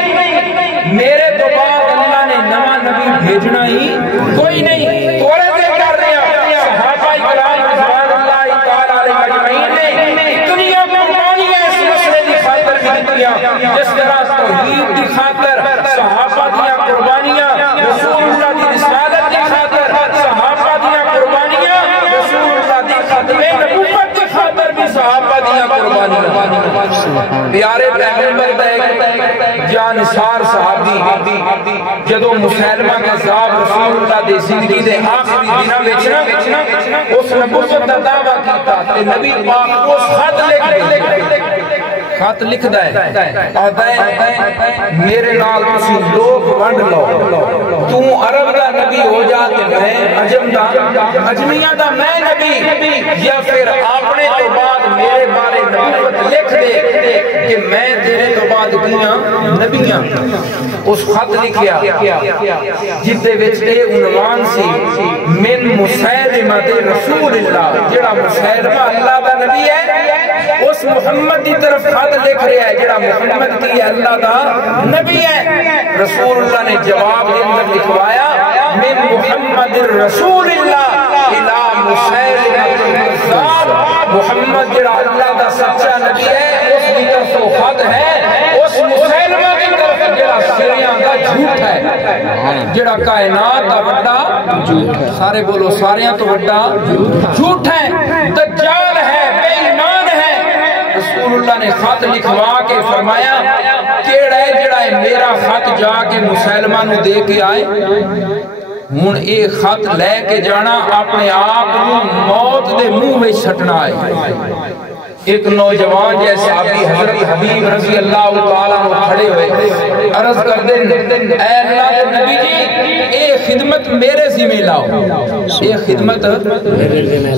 میرے تو بعد اللہ نے نواں نبی بھیجنا ہی کوئی نہیں توڑے دے کر رہے ہیں صحابہ کرام رضوان اللہ تعالی علیہ اجمعین نے اتنی قربانیاں اس مسئلے کی خاطر بھی دیا جس طرح توحید کی خاطر صحابہ دیا قربانیاں رسول اللہ کی رسالت کی خاطر صحابہ دیا قربانیاں رسول اللہ کی ختم نبوت کی خاطر بھی صحابہ دیا قربانیاں پیارے پیغمبر جانثار صحابی جدو مسلمہ کذاب رسول اللہ دے زندگی دے آخری دنوں وچ اس نبوت دا دعویٰ کیتا تے نبی پاک اس خط لکھدا ہے آتا ہے میرے نال تسی لوگ ونڈ لو تو عرب دا نبی ہو جا تے میں عجم دا اجمیہ دا میں نبی یا پھر اپنے تو بعد میرے بارے نبوت لکھ دے کہ میں تیرے تو بعد کیاں نبیاں اس خط لکھیا جس دے وچ اے عنوان سی من مسیلمہ رسول اللہ جڑا مسیلمہ اللہ دا نبی ہے اس محمد دی طرف خط لکھ رہا ہے جڑا محمد کی اللہ دا نبی ہے رسول اللہ نے جواب دے اندر لکھوایا من محمد رسول اللہ الى مسیلمہ الکذاب محمد جڑا اللہ دا سچا نبی ہے اس کی طرف خط ہے اس مسیلمہ کی طرف جڑا سریاں دا جھوٹ ہے جڑا کائنات دا بڑا جھوٹ ہے سارے بولو ساریاں تو بڑا جھوٹ ہے دجال ہے بے ایمان ہے رسول اللہ نے خط لکھوا کے فرمایا کیڑا ہے جڑا ہے میرا خط جا کے مسلمہ نو دے کے آئے ہون اے خط لے کے جانا اپنے آپ موت دے منہ میں چھٹنا ہے ایک نوجوان جیسے صحابی حضرت حبیب رضی اللہ تعالیٰ عنہ کھڑے ہوئے عرض کر دیں اے اللہ کے نبی جی اے خدمت میرے ذمہ لاؤ اے خدمت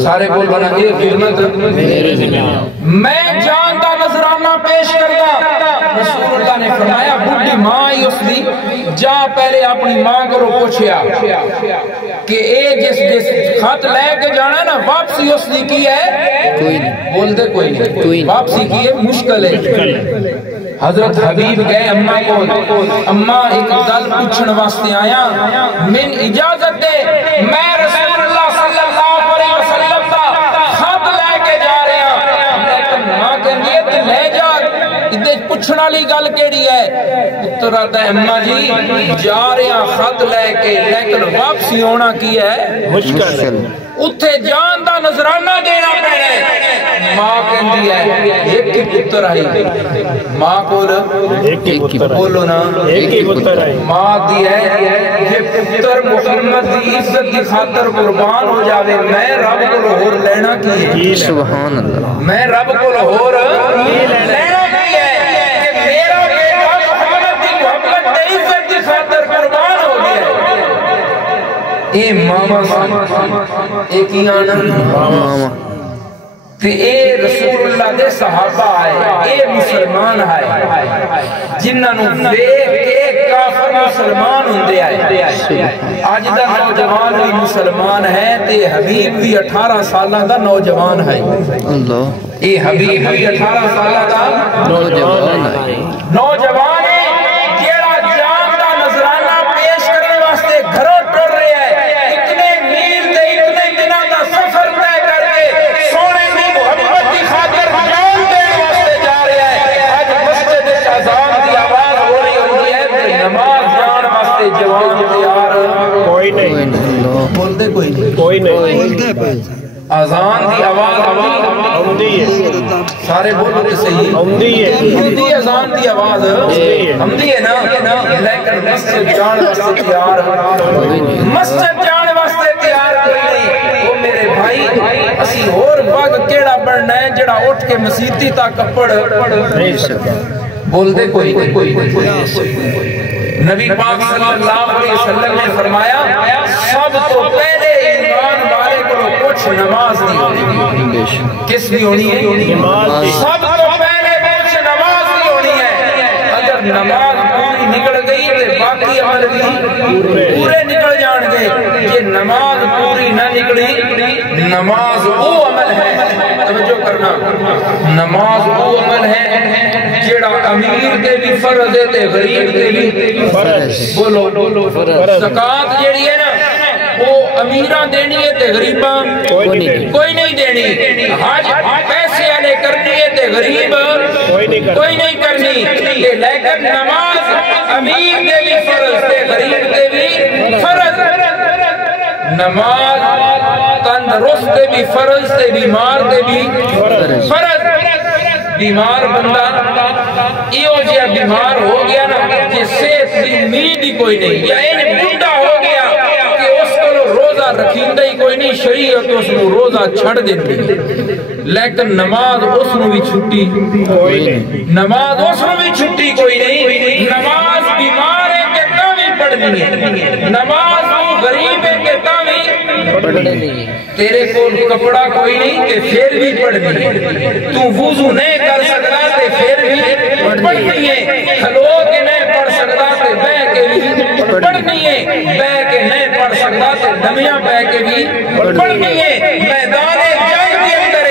سارے بول بنا اے خدمت میرے ذمہ لاؤ میں جان دا نظرانہ پیش کرتا رسول اللہ نے فرمایا بڑی ماں ہی اس دی جا پہلے اپنی ماں کو پوچھیا کہ اے جس خط لے کے جانا نا واپسی اس دی کی ہے کوئی نہیں بول دے کوئی نہیں واپسی کی ہے مشکل ہے حضرت حبیب گئے اممہ کو اممہ ایک دل پوچھن واسطے آیا من اجازت دے میں رسول اللہ صلی اللہ علیہ وسلم کا خط لے کے جا رہے ہیں لیکن ماں کے نیت لے جا ادھے پوچھنا لی گل کیڑی ہے پتر آتا ہے اممہ جی جا رہے ہیں خط لے کے لیکن واپسی ہونا کی ہے مشکل اتھے جان دا نظرانہ دینا پڑے ماں کہندی ہے ایک ہی پتر آئی ماں بولو نا ایک ہی پتر آئی ماں دی ہے یہ پتر محمد دی عزت کی خاطر قربان ہو جاوے میں رب کو لہور لینا کی ہے سبحان اللہ میں رب کو لہور لینا کی ہے کہ میرا بیٹا محمد دی محمد دی عزت کی خاطر قربان ہو گیا اے ماما اے کی آنا ماما کہ اے رسول اللہ دے صحابہ آئے اے مسلمان آئے جنہاں نو دیکھ کے کافر مسلمان ہوندے آئے آج دا نوجوان بھی مسلمان ہے تے حبیب بھی 18 سالہ دا نوجوان ہے اے حبیب بھی 18 سالہ دا نوجوان ہے نوجوان ہے جیڑا جان دا نظرانہ پیش کرنے واسطے گھروں ٹر رہے ہیں اتنے میل دے اتنے دنوں دا سفر طے کر کے سونے دی محبت کی خاطر جان دینے واسطے جا رہے ہیں آج مسجد اذان دی آواز ہو رہی ہوتی ہے تے نماز جان واسطے جوان تیار کوئی نہیں بول دے کوئی نہیں اذان دی آواز آمدی ہے سارے بولو تے صحیح آمدی ہے اذان دی آواز آمدی ہے نا لیکن مسجد جان واسطے تیار مسجد جان واسطے تیار کوئی نہیں. وہ میرے بھائی اسی اور پگ کیڑا بننا ہے جڑا اٹھ کے مسیتی تک پڑھ بول دے کوئی نبی پاک صلی اللہ علیہ وسلم نے فرمایا سب تو پہلے ایمان والے کو کچھ نماز نہیں ہونی. کس بھی ہونی ہے؟ سب تو پہلے کچھ نماز نہیں ہونی ہے. اگر نماز پوری نکل گئی تو باقی عمل بھی پورے نکل جان گے. یہ نماز پوری نہ نکلی نماز وہ عمل ہے توجہ کرنا نماز وہ عمل ہے جیڑا امیر کے بھی فرض ہے تے غریب کے بھی بولو زکاة جیڑی ہے نا وہ امیران دینی ہے تے غریباں کوئی نہیں دینی. حج پیسے والے کرنی ہے تے غریب کوئی نہیں کرنی. لیکن نماز امیر کے بھی فرض تے غریب کے بھی فرض. نماز تندرست کے بھی فرض تے بیمار کے بھی فرض. بیمار بندہ یہ جہاں بیمار ہو گیا نا کہ صحت کی امید ہی کوئی نہیں یا این بڑھا ہو گیا کہ اس کو روزہ رکھیندہ ہی کوئی نہیں. شریعت اس کو روزہ چھڑ دیتی لیکن نماز اس کو بھی چھٹی کوئی نہیں. نماز اس کو بھی چھٹی کوئی نہیں. نماز بیمار ہے کہ تاوی پڑھنی ہے. نماز غریب ہے کہ تاوی تیرے کو کپڑا کوئی نہیں کہ پھر بھی پڑھنی ہے. تو وضو نہیں کر سکتا کہ پھر بھی پڑھنی ہے. کھلو کے نہیں پڑھ سکتا کہ بہ کے بھی پڑھنی ہے. بہ کے نہیں پڑھ سکتا کہ دمیاں بہ کے بھی پڑھنی ہے. میدان جنگ کے اندر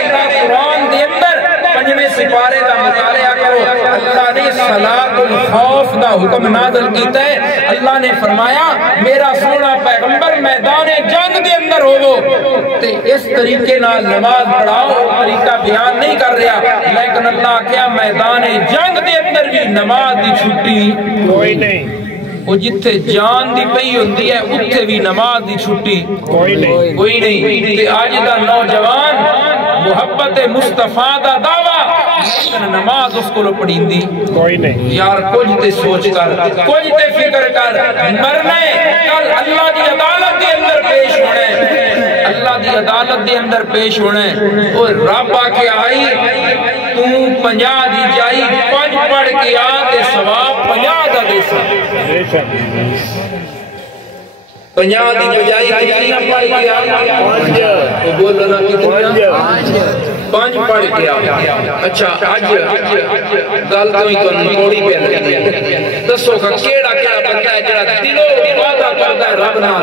اللہ قرآن کے اندر 5ویں سپارے کا مطالعہ کرو. اللہ نے صلاۃ الخوف کا حکم نازل کیتا ہے. اللہ نے فرمایا میرا سونا پیغمبر میدان جنگ کے اندر ہوگو تے اس طریقے نال نماز پڑھاؤ. طریقہ بیان نہیں کر رہا لیکن اللہ کیا میدان جنگ کے اندر بھی نماز دی چھٹی کوئی نہیں. وہ جتھے جان دی پئی ہوندی ہے اتھے بھی نماز دی چھٹی کوئی نہیں. تے آج دا نوجوان محبت مصطفیٰ دا دعویٰ نماز اس کو پڑھیں دی کوئی نہیں. یار کچھ تے سوچ کر کچھ تے فکر کر مرنے کل اللہ دی عدالت دے اندر پیش ہونے. اللہ دی عدالت دے اندر پیش ہونے اور رب آکے آئی تو 50 دی جائی 5 پڑھ کے آتے ثواب 50 دا دے سا 50 دی بجائی کتنی پڑھ کے آیا تو بولو نا کتنی 5 پڑھ کے آیا. اچھا آج گل تو ہی تھوڑی پہ لگی ہے. دسو کا کیڑا بندہ ہے جڑا دلوں وعدہ کرتا ہے رب نال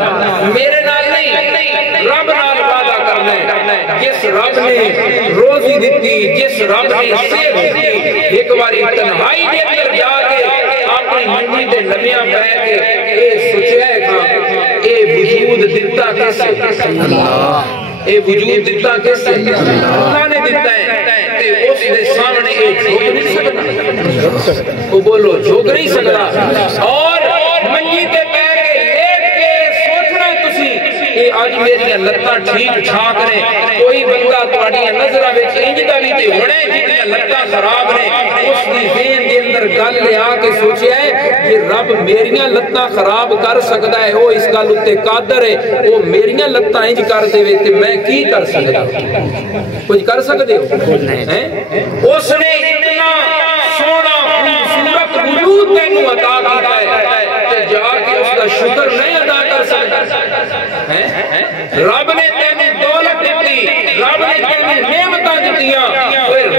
میرے نال نہیں رب نال وعدہ کرنا ہے. جس رب نے روزی دیتی جس رب نے صحت دیتی ایک باری تنہائی دے اندر جا کے اپنی منجی دے لمیاں بیٹھ کے اے سوچے گا اے وجود دیتا کیسے اے وجود دیتا کیسے اللہ نے دیتا ہے تے اس دے سامنے اے جھوک نہیں سکتا. وہ بولو جھوک نہیں سکتا. اور منجی تے بیٹھ کے لیٹ کے سوچنا تسی اے آج میری لتاں ٹھیک ٹھاک نے. کوئی بندہ تہاڈی نظراں وچ انج دا وی تے ہونے جہاں لتاں خراب نے اس دی ذہن دے اندر گل لے آ کے سوچیا ہے کہ رب میریاں لتاں خراب کر سکدا ہے. وہ اس گل تے قادر ہے. وہ میریاں لتاں انج کر دے تے میں کی کر سکدا کچھ کر سکدے ہو ہیں. اس نے اتنا سونا خوبصورت وجود تینوں عطا کیتا ہے تے جا کے اس کا شکر نہیں ادا کر سکدا ہیں. رب نے تینوں دولت دیتی رب نے تینوں نعمتاں دتیاں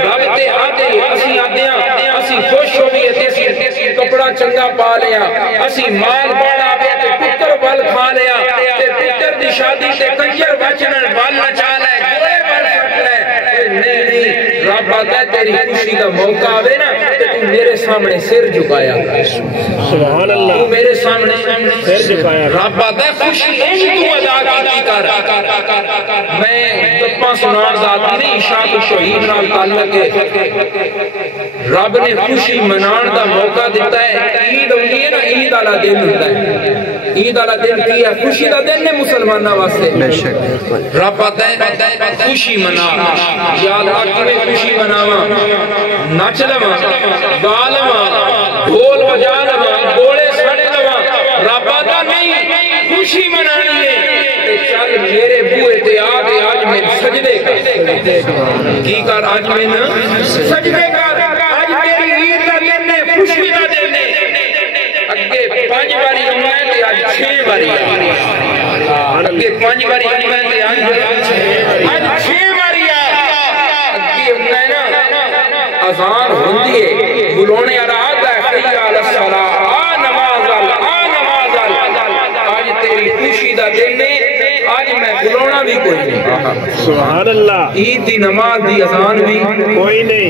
رب تے آتے اسی آتے ہیں اسی خوش ہو گئے تے کپڑا چنگا پا لیا اسی مال بڑا آوے تے پتر بل کھا لیا تے پتر دی شادی تے کنجر بچن بل نچا لے گوڑے بل سٹ لے. نہیں رب آتا ہے تیری خوشی کا موقع آوے نا تے تو میرے سامنے سر جھکایا سبحان اللہ. تو میرے سامنے سر جھکایا. رب آتا ہے خوشی انج تو ادا کی کر. میں گپاں سنان ذاتی نہیں عشاء تو شہید نال تعلق ہے. رب نے خوشی منان دا موقع دیتا ہے. عید ہوندی ہے نا عید والا دن ہوتا ہے. عید والا دن کی ہے خوشی دا دن ہے مسلماناں واسطے. رب آتا ہے خوشی منا. یا اللہ کیویں خوشی مناواں نچ لواں گا لواں ڈھول بجا لواں گوڑے رابطہ نہیں خوشی منانی ہے کہ چل میرے بوئے تے آگے آج میں سجدے کر کی کر آج میں سجدے کر آج میری عید کا دن ہے خوشی کا دن ہے اگے 5 باری امائے تے آج 6 باری اگے 5 باری امائے تے آج 6 باری اگے امائے نا اذان ہوندی ہے بلونے آرہا ہے حی علی الصلاۃ آ نماز آج تیری خوشی دا دن ہے آج میں بلونا بھی کوئی نہیں سبحان اللہ عید دی نماز دی اذان بھی کوئی نہیں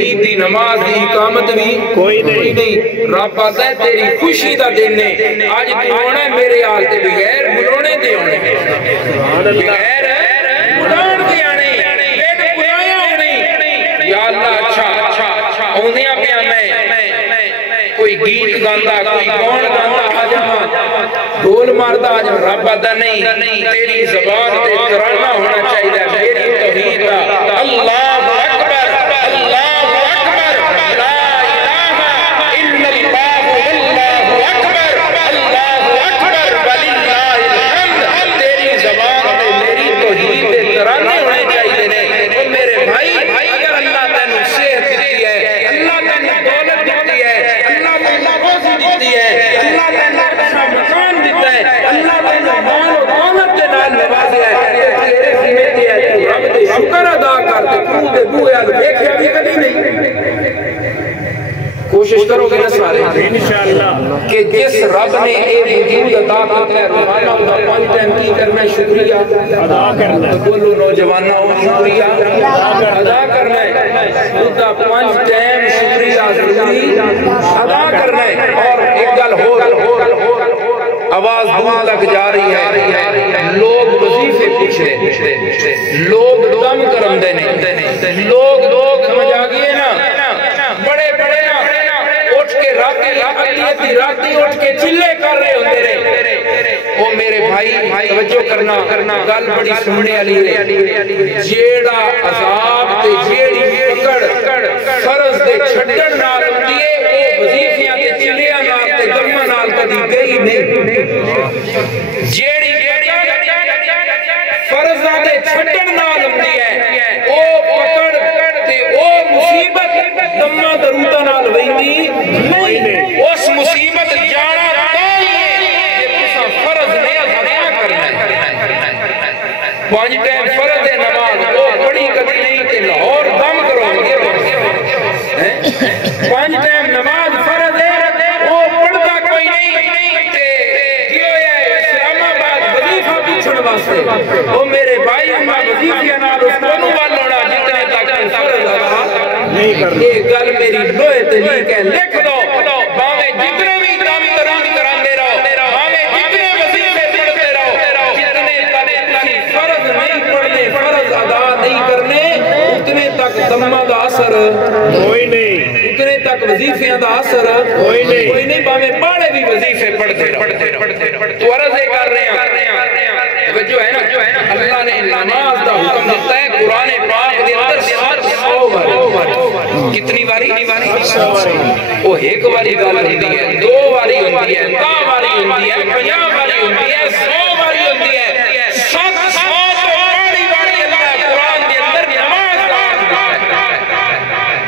عید دی نماز دی اقامت بھی کوئی نہیں رب آتا ہے تیری خوشی دا دن ہے آج بلونا ہے میرے آل تے بغیر بلونے دے ہونے بغیر بلون دے آنے بین بلایا ہونے یا اللہ اچھا اوندیاں پہ میں کوئی گیت گاندہ کوئی گون گاندہ آجا ڈول ماردہ آجا رب آتا نہیں تیری زبان تے ترانہ ہونا چاہیے میری توحید اللہ اکبر اللہ اکبر لا الہ الا اللہ واللہ اکبر اللہ اکبر وللہ الحمد تیری زبان تے میری توحید تے ترانے ہونے چاہیے وہ میرے بھائی اگر اللہ تینوں صحت دیتی ہے اللہ تینوں دولت دیتی ہے اللہ تینوں روزی دیتی ہے اللہ تینوں اچھا مکان دیتا ہے اللہ تینوں مال و دولت کے نال نوازیا ہے تیرے ذمہ تے ہے تو رب دے شکر ادا کر تے تو دے بوئے ال دیکھیا بھی کبھی نہیں کوشش کرو گے نا سارے انشاءاللہ کہ جس رب نے اے وجود عطا کیا ہے روزانہ کا 5 ٹائم کی کرنا ہے شکریہ ادا کرنا ہے بولو نوجوانوں شکریہ ادا کرنا ہے اس کا 5 ٹائم شکریہ ضروری ادا کرنا ہے اور ایک گل ہو آواز دور تک جا رہی ہے لوگ وظیفے پوچھ رہے لوگ دم کرم دینے لوگ سمجھ آگئے نا بڑے اٹھ کے راتی اٹھ کے چلے کر رہے ہوتے رہے او میرے بھائی توجہ کرنا گل بڑی سننے علی ہے جیڑا عذاب تے جیڑی پکڑ فرض دے چھڑن نال ہوتی ہے وہ وظیفیاں تے چلیاں نال تے گرماں نال کدی گئی نہیں جیڑی فرض دے چھڑن نال ہوتی ہے او پکڑ تے او مصیبت دماں دروداں نال ویندی نہیں اس مصیبت جانا کہ تساں فرض نے ادا کرنا ہے 5 ٹائم فرض ہے نماز وہ پڑھی کبھی نہیں کہ لاہور دم کرو گے 5 ٹائم نماز فرض ہے وہ پڑھتا کوئی نہیں کہ کیوں ہے اسلام آباد وظیفہ پوچھن واسطے وہ میرے بھائی ہمیں وظیفہ نال اس کو نوال ہونا جتنے تک فرض ادا نہیں کرنا یہ گل میری لوہے تے نہیں کہ لکھ دو باویں جتنے بھی دم کراندے رہو باویں جتنے وظیفے پڑھتے رہو جتنے تک تسی فرض نہیں پڑھنے فرض ادا نہیں کرنے اتنے تک دمہ دا اثر کوئی نہیں اتنے تک وظیفیاں دا اثر کوئی نہیں باویں باڑے بھی وظیفے پڑھتے رہو تو عرض کر رہے ہیں جو ہے نا اللہ نے نماز دا حکم دیتا ہے قرآن پاک دے اندر 100 بار کتنی باری وہ ایک باری گل ہوندی ہے 2 باری ہوندی ہے 10 باری ہوندی ہے 50 باری ہوندی ہے 100 باری ہوندی ہے 700 تو بڑی باری اللہ قرآن دے اندر نماز دا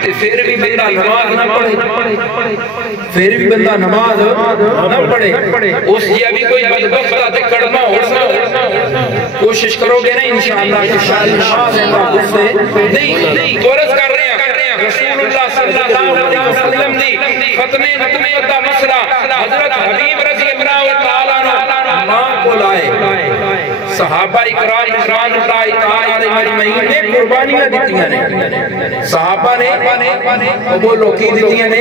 تے پھر بھی بندہ نماز نہ پڑھے پھر بھی بندہ نماز نہ پڑھے اس یہ بھی کوئی بدبختہ تے کڑما ہو سکتا کوشش کرو گے نا انشاءاللہ کہ شاید نماز ہے اس سے نہیں تو عرض کر رہے ہیں رسول اللہ صلی اللہ علیہ وسلم دی ختم نبوت دا مسئلہ حضرت حبیب رضی اللہ تعالیٰ عنہ ماں کو لائے صحابہ اکرام رضوان اللہ تعالیٰ علیہ مجمعین نے قربانیاں دیتیاں نے صحابہ نے وہ بولو کی دیتیاں نے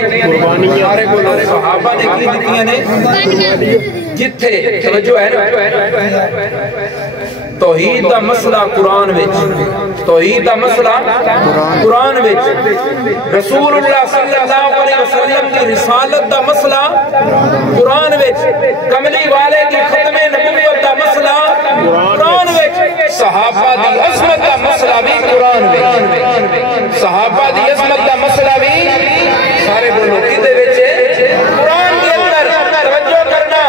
سارے بولو صحابہ نے کی دیتیاں نے جتھے توجہ ہے نا توحید دا مسئلہ قرآن وچ توحید دا مسئلہ قرآن وچ رسول اللہ صلی اللہ علیہ وسلم کی رسالت دا مسئلہ قرآن وچ کملی والے کی ختم نبوت دا مسئلہ قرآن وچ صحابہ دی عظمت دا مسئلہ بھی قرآن وچ صحابہ دی عظمت دا مسئلہ بھی سارے بولو کدے وچ قرآن دے اندر توجہ کرنا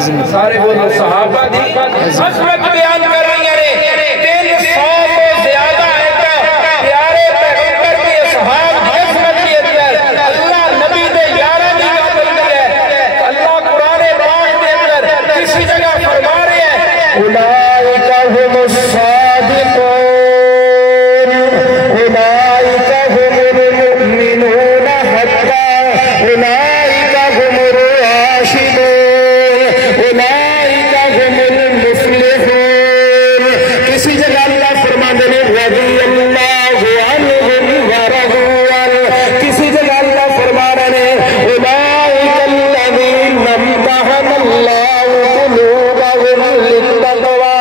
سارے بولو صحابہ دی عظمت بیان کر رہی ہیں 300 کو زیادہ پیارے پیغمبر کی اصحاب عظمت کے اندر اللہ نبی دے یارہ دی قابل ہے اللہ قرآن پاک کے اندر کسی جگہ فرما رہے ہیں اولئک هم الصادقون اولئک هم المؤمنون حقا اولئک هم الراشدون اولئک هم المفلحون کسی جگہ اللہ فرماتے ہیں رضی اللہ عنہم ورضوا عنہ کسی جگہ اللہ فرما رہے ہیں اولئک الذین امتحن اللہ قلوبهم للتقوی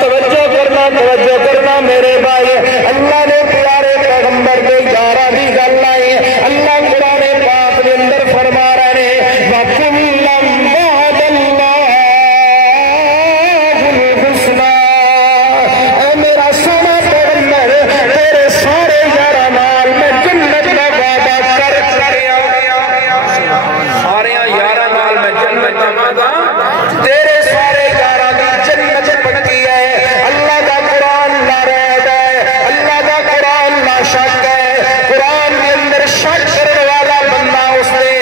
توجہ کرنا میرے بھائی اللہ نے پیارے پیغمبر کے یارہ دی گل آئی اللہ قرآن پاک کے اندر فرما رہے ہیں وَكُلًّا وَعَدَ اللَّهُ الْحُسْنَى اے میرا سونا پیغمبر تیرے سارے یارہ نال میں جنت کا وعدہ کر رہا سارے یارہ نال میں جنت کا وعدہ تیرے سارے یارہ دی جنت پکی ہے اللہ کا قرآن لا رہتا ہے اللہ کا قرآن لا شک ہے قرآن کے اندر شک کرنے والا بندہ اس نے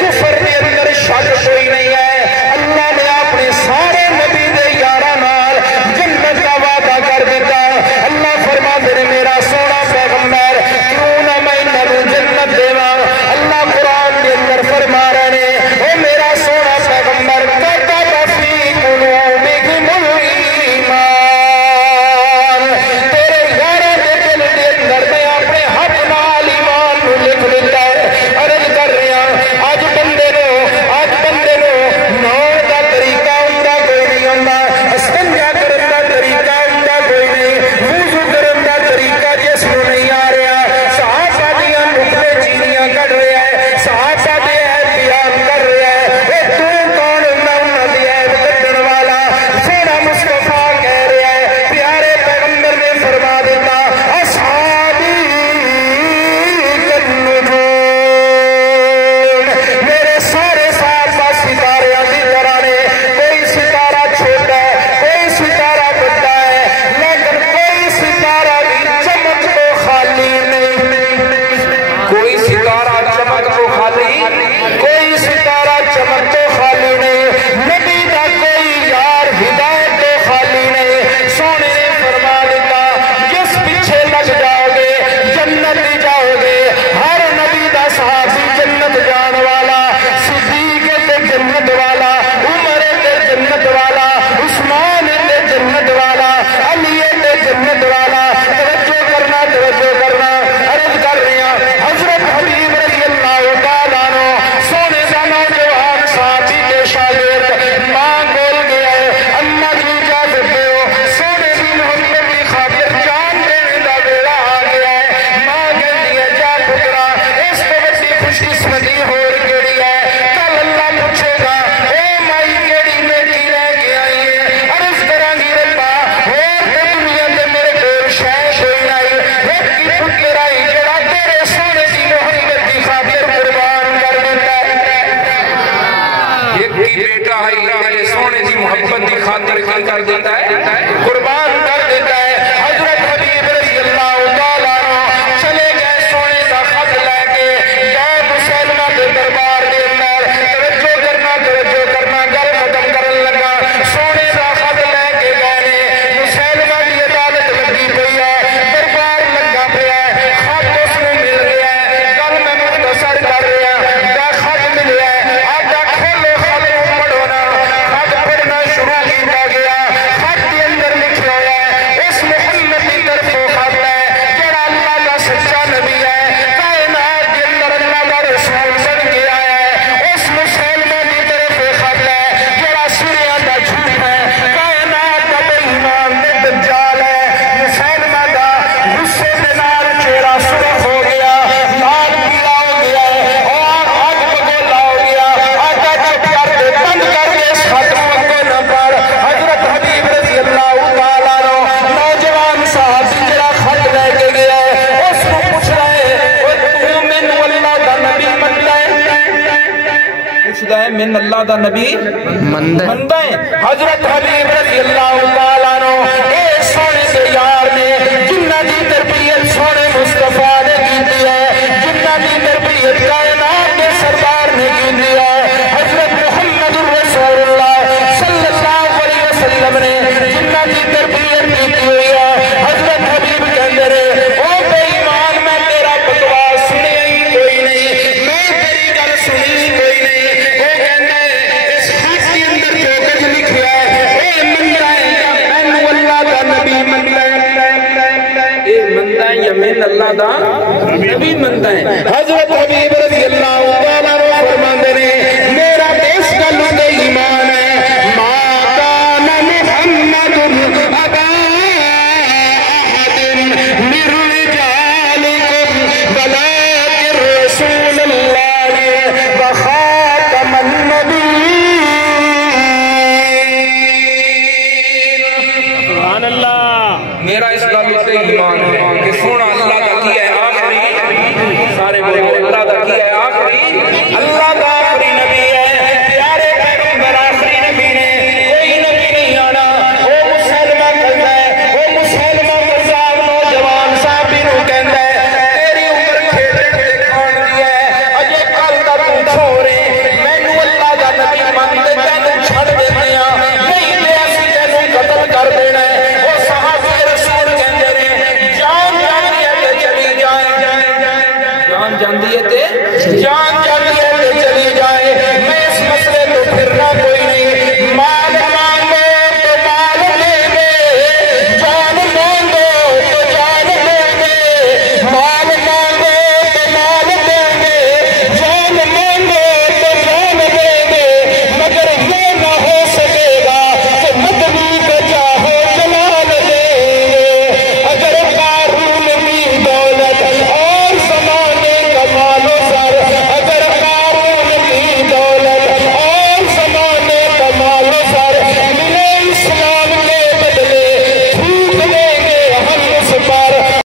کفر کے اندر شک کوئی نہیں ہے اللہ نے اپنے سارے نبی دے یارہ نال جنت کا وعدہ کر دیتا اللہ فرما دے میرا سونا پیغمبر کیوں نہ میں انہوں جنت دیواں اللہ قرآن کے اندر فرما رہے او میرا سونا پیغمبر کتب فی قلوبکم الایمان تیرے یارہ دے دل کے اندر میں اپنے حق نال ایمان کو لکھ دیتا ہے عرض کر رہا آج بندے نو نور دا طریقہ ہوندا کوئی نہیں ہوندا استنجا کرن دا طریقہ ہوندا کوئی نہیں وضو کرن دا طریقہ جس نو نہیں آ رہا صحابہ دیاں نقلے چینیاں کر رہا ہے صحابہ دے عیب بیان کر رہا ہے اے تو کون ہوندا انہاں دی عیب کڈن والا سونا مصطفیٰ کہہ رہا ہے پیارے پیغمبر نے فرما دیتا اصحابی کالنجوم میرے سارے صحابہ ستارے دی طرح نے کوئی ستارہ چھوٹا ہے کوئی ستارہ بڑا ہے لیکن کوئی ستارہ بھی چمک تو خالی نہیں کوئی ستارہ چمک تو خالی کوئی ستارہ چمک تو خالی نہیں نبی کا کوئی یار ہدایت تو خالی نہیں سونے نے فرما دیتا جس پیچھے لگ جاؤ گے جنت ہی جاؤ گے ہر نبی دا صحابی جنت جان والا صدیق تے جنت والا عمر تے جنت والا عثمان تے جنت والا علی تے جنت والا توجہ کرنا عرض کر رہے ہیں حضرت حبیب رضی اللہ تعالیٰ عنہ سونے کا نوجوان صحابی کے شاگرد ماں بول گیا ہے اما جی کیا کرتے ہو سونے کی محبت کی خاطر جان دینے کا ویلا آ گیا ہے ماں کہتی ہے جا پترا اس کو بڑی خوش قسمتی ہو گئی ہے کل اللہ پوچھے گا اے مائی کیڑی نیکی لے کے آئی ہے عرض کراں گی ربا اور تے دنیا تے میرے کول شے کوئی نہیں ایک کی فکر آئی جڑا تیرے سونے کی محبت کی خاطر قربان کر دیتا ہے ایک کی بیٹا ہے تیرے سونے کی محبت کی خاطر کر دیتا ہے قربان کر دیتا ہے حضرت حبیب رضی اللہ تعالیٰ عنہ چلے گئے سونے کا خط لے کے گئے مسلمہ کے دربار کے اندر توجہ کرنا گل ختم کرن لگا سونے کا خط لے کے گئے مسلمہ کی عدالت لگی پئی ہے دربار لگا پیا ہے خط اس میں مل گیا ہے گل میں مختصر کر رہا گا خط ملیا ہے آجا کھولو خط پڑھو نا خط پڑھنا شروع کیتا گیا خط کے اندر لکھا ہے اللہ دا نبی مندہ ہے حضرت حبیب رضی اللہ تعالیٰ عنہ اے سونے سے یار نے جنہ دی تربیت سونے مصطفیٰ نے کی دیا ہے جنہ دی تربیت کائنات کے سردار نے کی دیا ہے حضرت محمد رسول اللہ صلی اللہ علیہ وسلم نے جنہ دی تربیت کی ہوئی ہے حضرت حبیب کے اندر او بے ایمان میں تیرا بکواس سنے ہی کوئی نہیں میں تیری گل سنی کوئی نہیں وہ کہنا ہے اس حق کے اندر جو کچھ لکھا ہے اے مندہ ہے یا من اللہ دا نبی مندہ ہے اے مندہ ہے یا من اللہ دا نبی مندہ ہے حضرت حبیب رضی اللہ تعالیٰ عنہ فرماندے نے میرا بیس کا لطف ایمان ہے ما کان محمد ابا احد من رجالکم ولکن رسول اللہ وخاتم النبیین سبحان اللہ میرا اس گل سے ایمان ہے کہ سونا اللہ کا کیا ہے آخری سارے بولو اللہ کا کیا ہے آخری اللہ